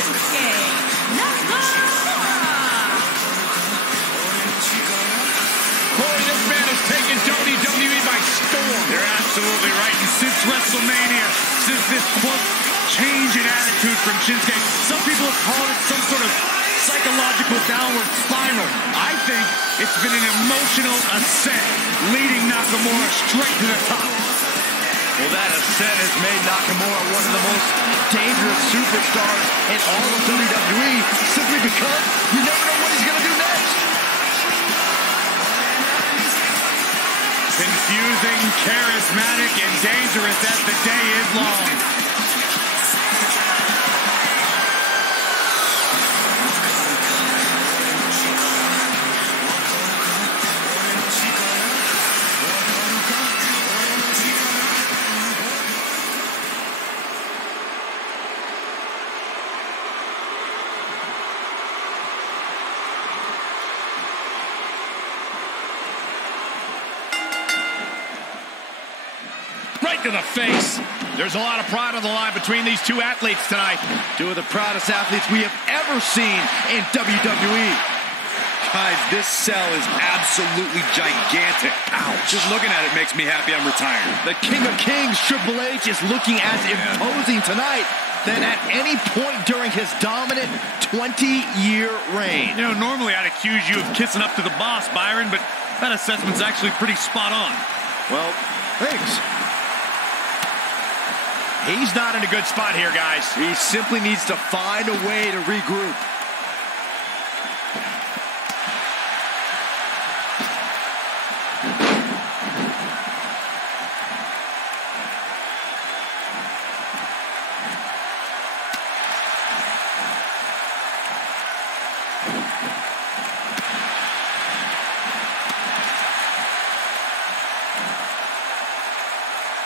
Shinsuke Nakamura. Boy, this man has taken WWE by storm. You're absolutely right. And since WrestleMania, since this quote change in attitude from Shinsuke, some people have called it some sort of psychological downward spiral. I think it's been an emotional ascent, leading Nakamura straight to the top. Well, that ascent has made Nakamura one of the most dangerous superstars in all of WWE, simply because you never know what he's going to do next. Confusing, charismatic, and dangerous as the day is long. Right to the face. There's a lot of pride on the line between these two athletes tonight. Two of the proudest athletes we have ever seen in WWE. Guys, this cell is absolutely gigantic. Ouch. Just looking at it makes me happy I'm retired. The King of Kings, Triple H, is looking as imposing tonight than at any point during his dominant 20-year reign. You know, normally I'd accuse you of kissing up to the boss, Byron, but that assessment's actually pretty spot on. Well, thanks. He's not in a good spot here, guys. He simply needs to find a way to regroup.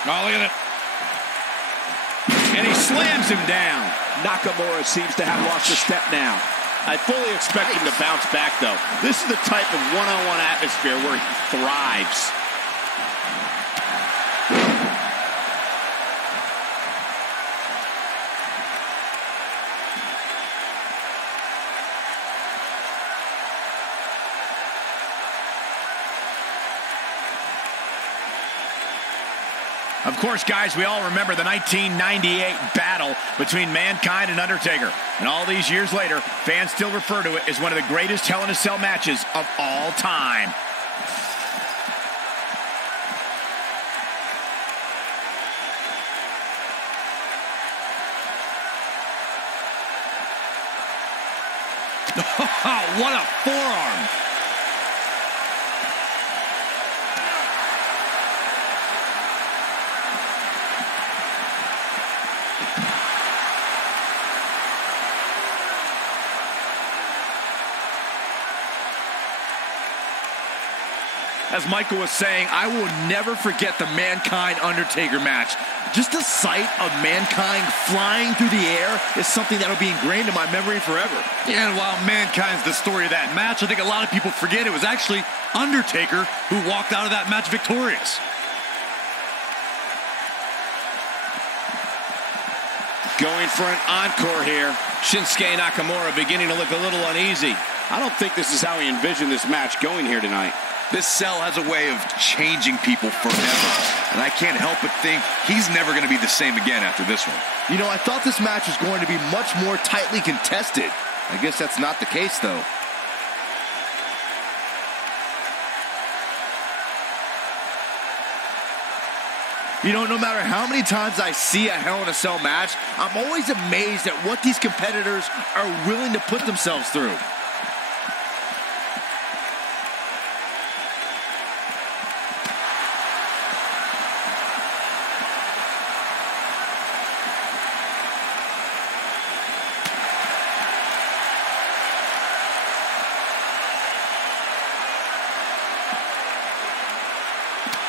Oh, look at it. And he slams him down. Nakamura seems to have lost a step now. I fully expect him to bounce back, though. This is the type of one-on-one atmosphere where he thrives. Of course, guys, we all remember the 1998 battle between Mankind and Undertaker. And all these years later, fans still refer to it as one of the greatest Hell in a Cell matches of all time. What a forearm! As Michael was saying, I will never forget the Mankind-Undertaker match. Just the sight of Mankind flying through the air is something that will be ingrained in my memory forever. Yeah, and while Mankind's the story of that match, I think a lot of people forget it was actually Undertaker who walked out of that match victorious. Going for an encore here. Shinsuke Nakamura beginning to look a little uneasy. I don't think this is how he envisioned this match going here tonight. This cell has a way of changing people forever. And I can't help but think he's never going to be the same again after this one. You know, I thought this match was going to be much more tightly contested. I guess that's not the case, though. You know, no matter how many times I see a Hell in a Cell match, I'm always amazed at what these competitors are willing to put themselves through.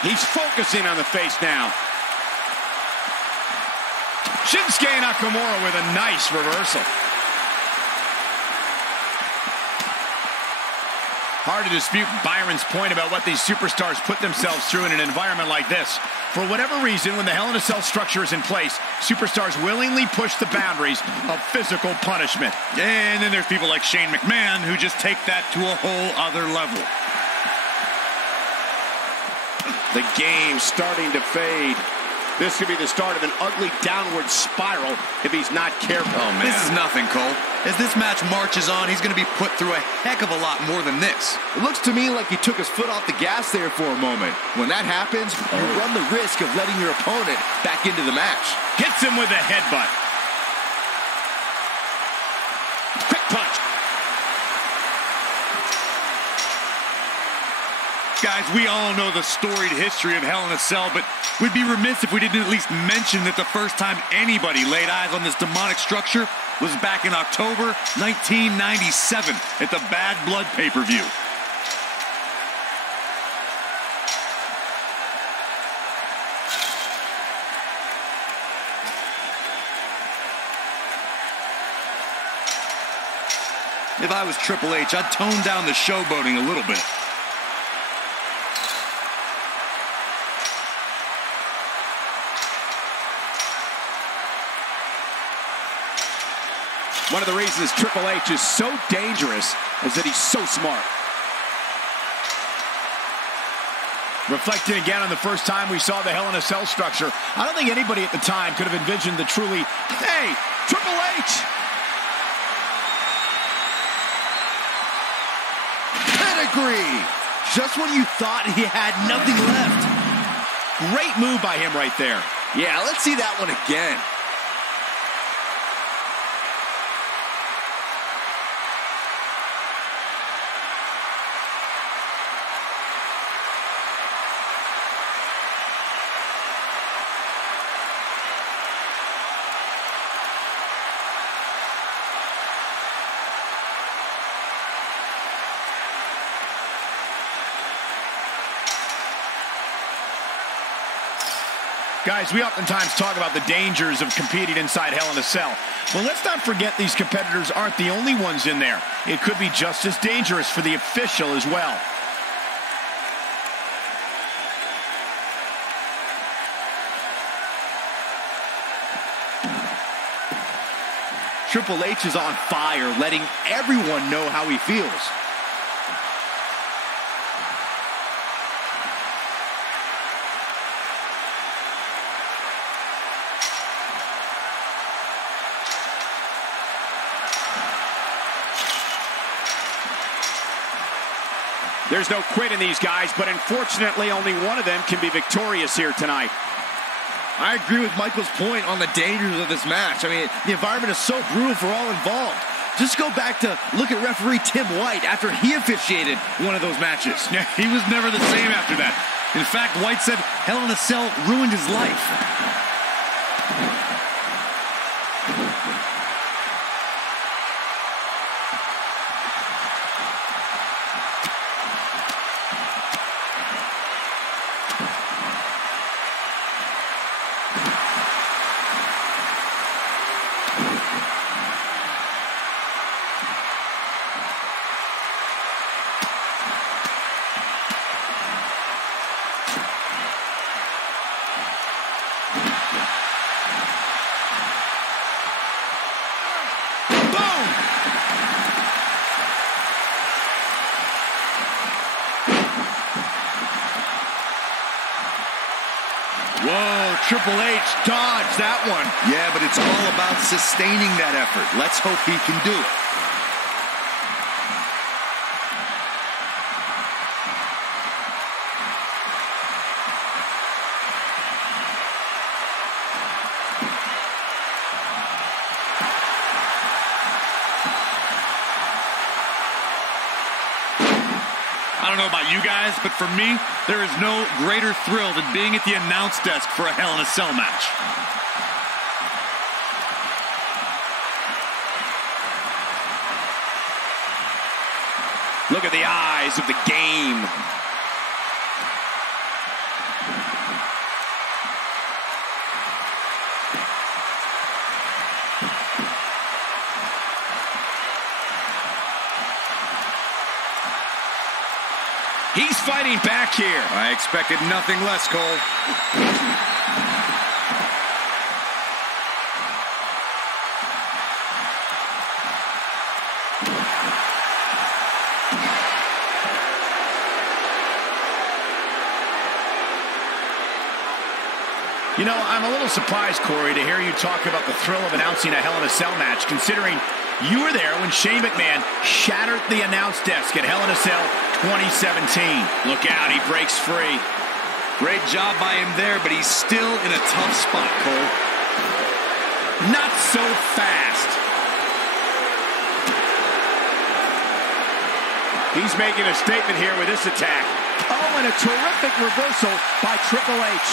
He's focusing on the face now. Shinsuke Nakamura with a nice reversal. Hard to dispute Byron's point about what these superstars put themselves through in an environment like this. For whatever reason, when the Hell in a Cell structure is in place, superstars willingly push the boundaries of physical punishment. And then there's people like Shane McMahon who just take that to a whole other level. The game starting to fade. This could be the start of an ugly downward spiral if he's not careful. Oh, man. This is nothing, Cole. As this match marches on, he's going to be put through a heck of a lot more than this. It looks to me like he took his foot off the gas there for a moment. When that happens, you run the risk of letting your opponent back into the match. Hits him with a headbutt. Quick punch. Guys, we all know the storied history of Hell in a Cell, but we'd be remiss if we didn't at least mention that the first time anybody laid eyes on this demonic structure was back in October 1997 at the Bad Blood pay-per-view. If I was Triple H, I'd tone down the showboating a little bit. One of the reasons Triple H is so dangerous is that he's so smart. Reflecting again on the first time we saw the Hell in a Cell structure, I don't think anybody at the time could have envisioned the truly, hey, Triple H! Pedigree! Just when you thought he had nothing left. Great move by him right there. Yeah, let's see that one again. Guys, we oftentimes talk about the dangers of competing inside Hell in a Cell. Well, let's not forget these competitors aren't the only ones in there. It could be just as dangerous for the official as well. Triple H is on fire, letting everyone know how he feels. There's no quit in these guys, but unfortunately only one of them can be victorious here tonight. I agree with Michael's point on the dangers of this match. I mean, the environment is so brutal for all involved. Just go back to look at referee Tim White after he officiated one of those matches. Yeah, he was never the same after that. In fact, White said Hell in a Cell ruined his life. Whoa, Triple H dodged that one. Yeah, but it's all about sustaining that effort. Let's hope he can do it. I don't know about you guys, but for me, there is no greater thrill than being at the announce desk for a Hell in a Cell match. Look at the eyes of the game. He's fighting back here. I expected nothing less, Cole. You know, I'm a little surprised, Corey, to hear you talk about the thrill of announcing a Hell in a Cell match, considering you were there when Shane McMahon shattered the announce desk at Hell in a Cell 2017. Look out, he breaks free. Great job by him there, but he's still in a tough spot, Cole. Not so fast. He's making a statement here with this attack. Oh, and a terrific reversal by Triple H.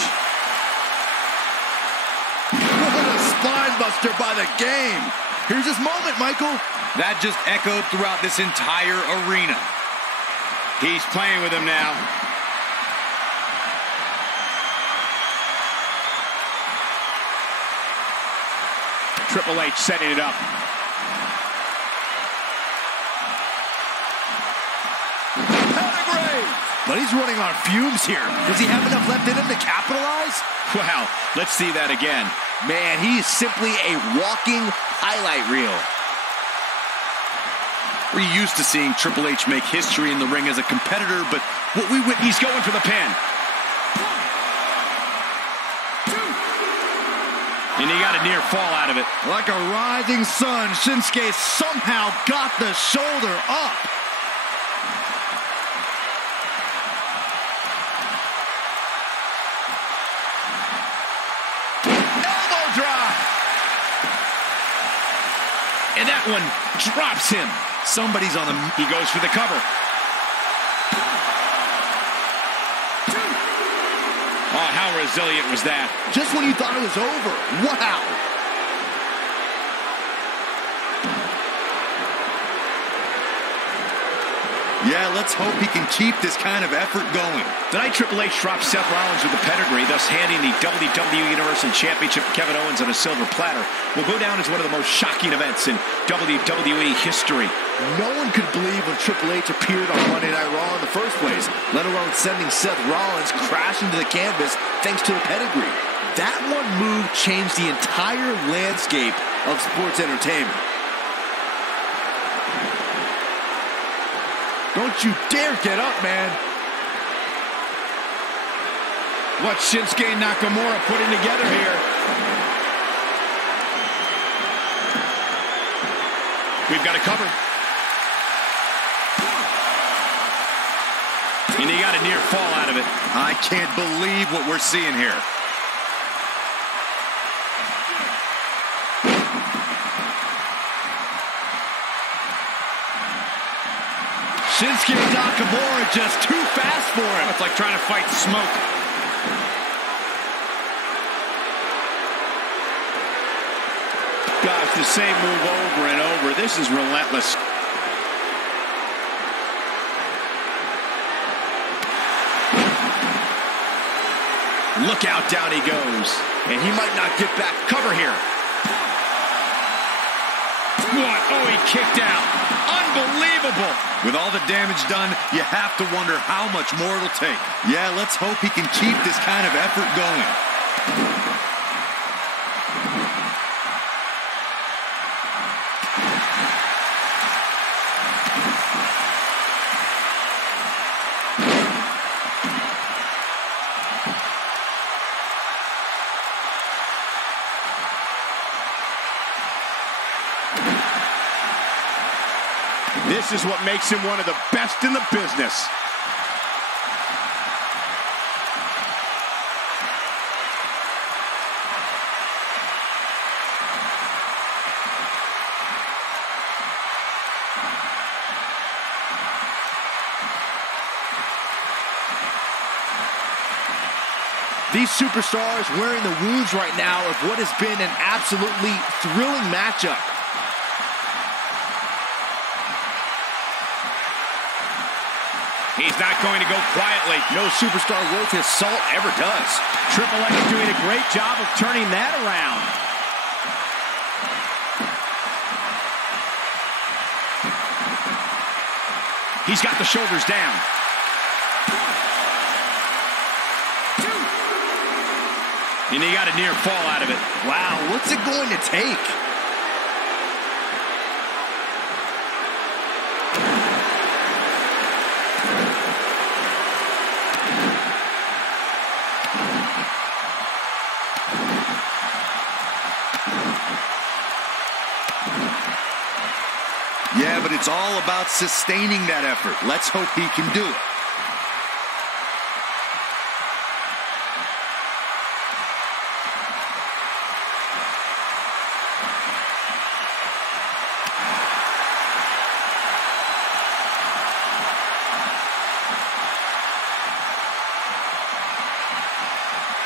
What a spine buster by the game. Here's his moment, Michael. That just echoed throughout this entire arena. He's playing with him now. Triple H setting it up. Pedigree! But he's running on fumes here. Does he have enough left in him to capitalize? Wow, let's see that again. Man, he is simply a walking highlight reel. We're used to seeing Triple H make history in the ring as a competitor, but what we witnessed... He's going for the pin. And he got a near fall out of it. Like a rising sun, Shinsuke somehow got the shoulder up. Elbow drop. And that one drops him. Somebody's on the... He goes for the cover. Oh, how resilient was that? Just when you thought it was over. Wow. Yeah, let's hope he can keep this kind of effort going. Tonight, Triple H dropped Seth Rollins with the pedigree, thus handing the WWE Universal Championship to Kevin Owens on a silver platter. Will go down as one of the most shocking events in WWE history. No one could believe when Triple H appeared on Monday Night Raw in the first place, let alone sending Seth Rollins crashing to the canvas thanks to the pedigree. That one move changed the entire landscape of sports entertainment. Don't you dare get up, man. What's Shinsuke Nakamura putting together here? We've got a cover. And he got a near fall out of it. I can't believe what we're seeing here. Shinsuke Nakamura just too fast for him. It's like trying to fight smoke. Gosh, the same move over and over. This is relentless. Look out, down he goes. And he might not get back. Cover here. What? Oh, he kicked out. Unbelievable. With all the damage done, you have to wonder how much more it'll take. Yeah, let's hope he can keep this kind of effort going. This is what makes him one of the best in the business. These superstars wearing the wounds right now of what has been an absolutely thrilling matchup. He's not going to go quietly. No superstar worth his salt ever does. Triple H doing a great job of turning that around. He's got the shoulders down. And he got a near fall out of it. Wow, what's it going to take? Yeah, but it's all about sustaining that effort. Let's hope he can do it.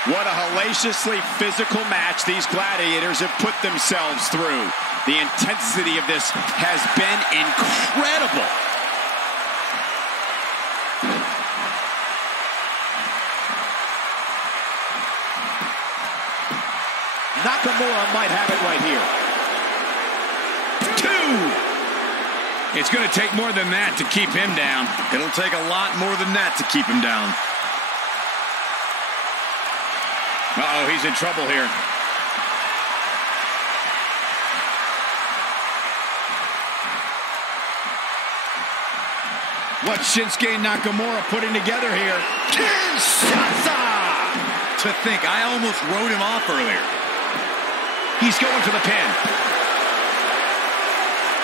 What a hellaciously physical match these gladiators have put themselves through. The intensity of this has been incredible. Nakamura might have it right here. 2. It's going to take more than that to keep him down. It'll take a lot more than that to keep him down. Uh-oh, he's in trouble here. What's Shinsuke Nakamura putting together here? Kinshasa! To think, I almost wrote him off earlier. He's going for the pin.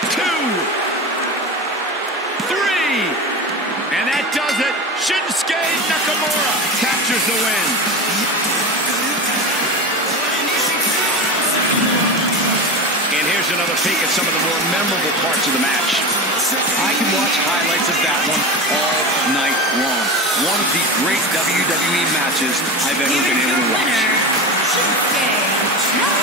2, 3, and that does it. Shinsuke Nakamura captures the win. And here's another peek at some of the more memorable parts of the match. I can watch highlights of that one all night long. One of the great WWE matches I've ever been able to watch. Winner, Shinsuke Nakamura.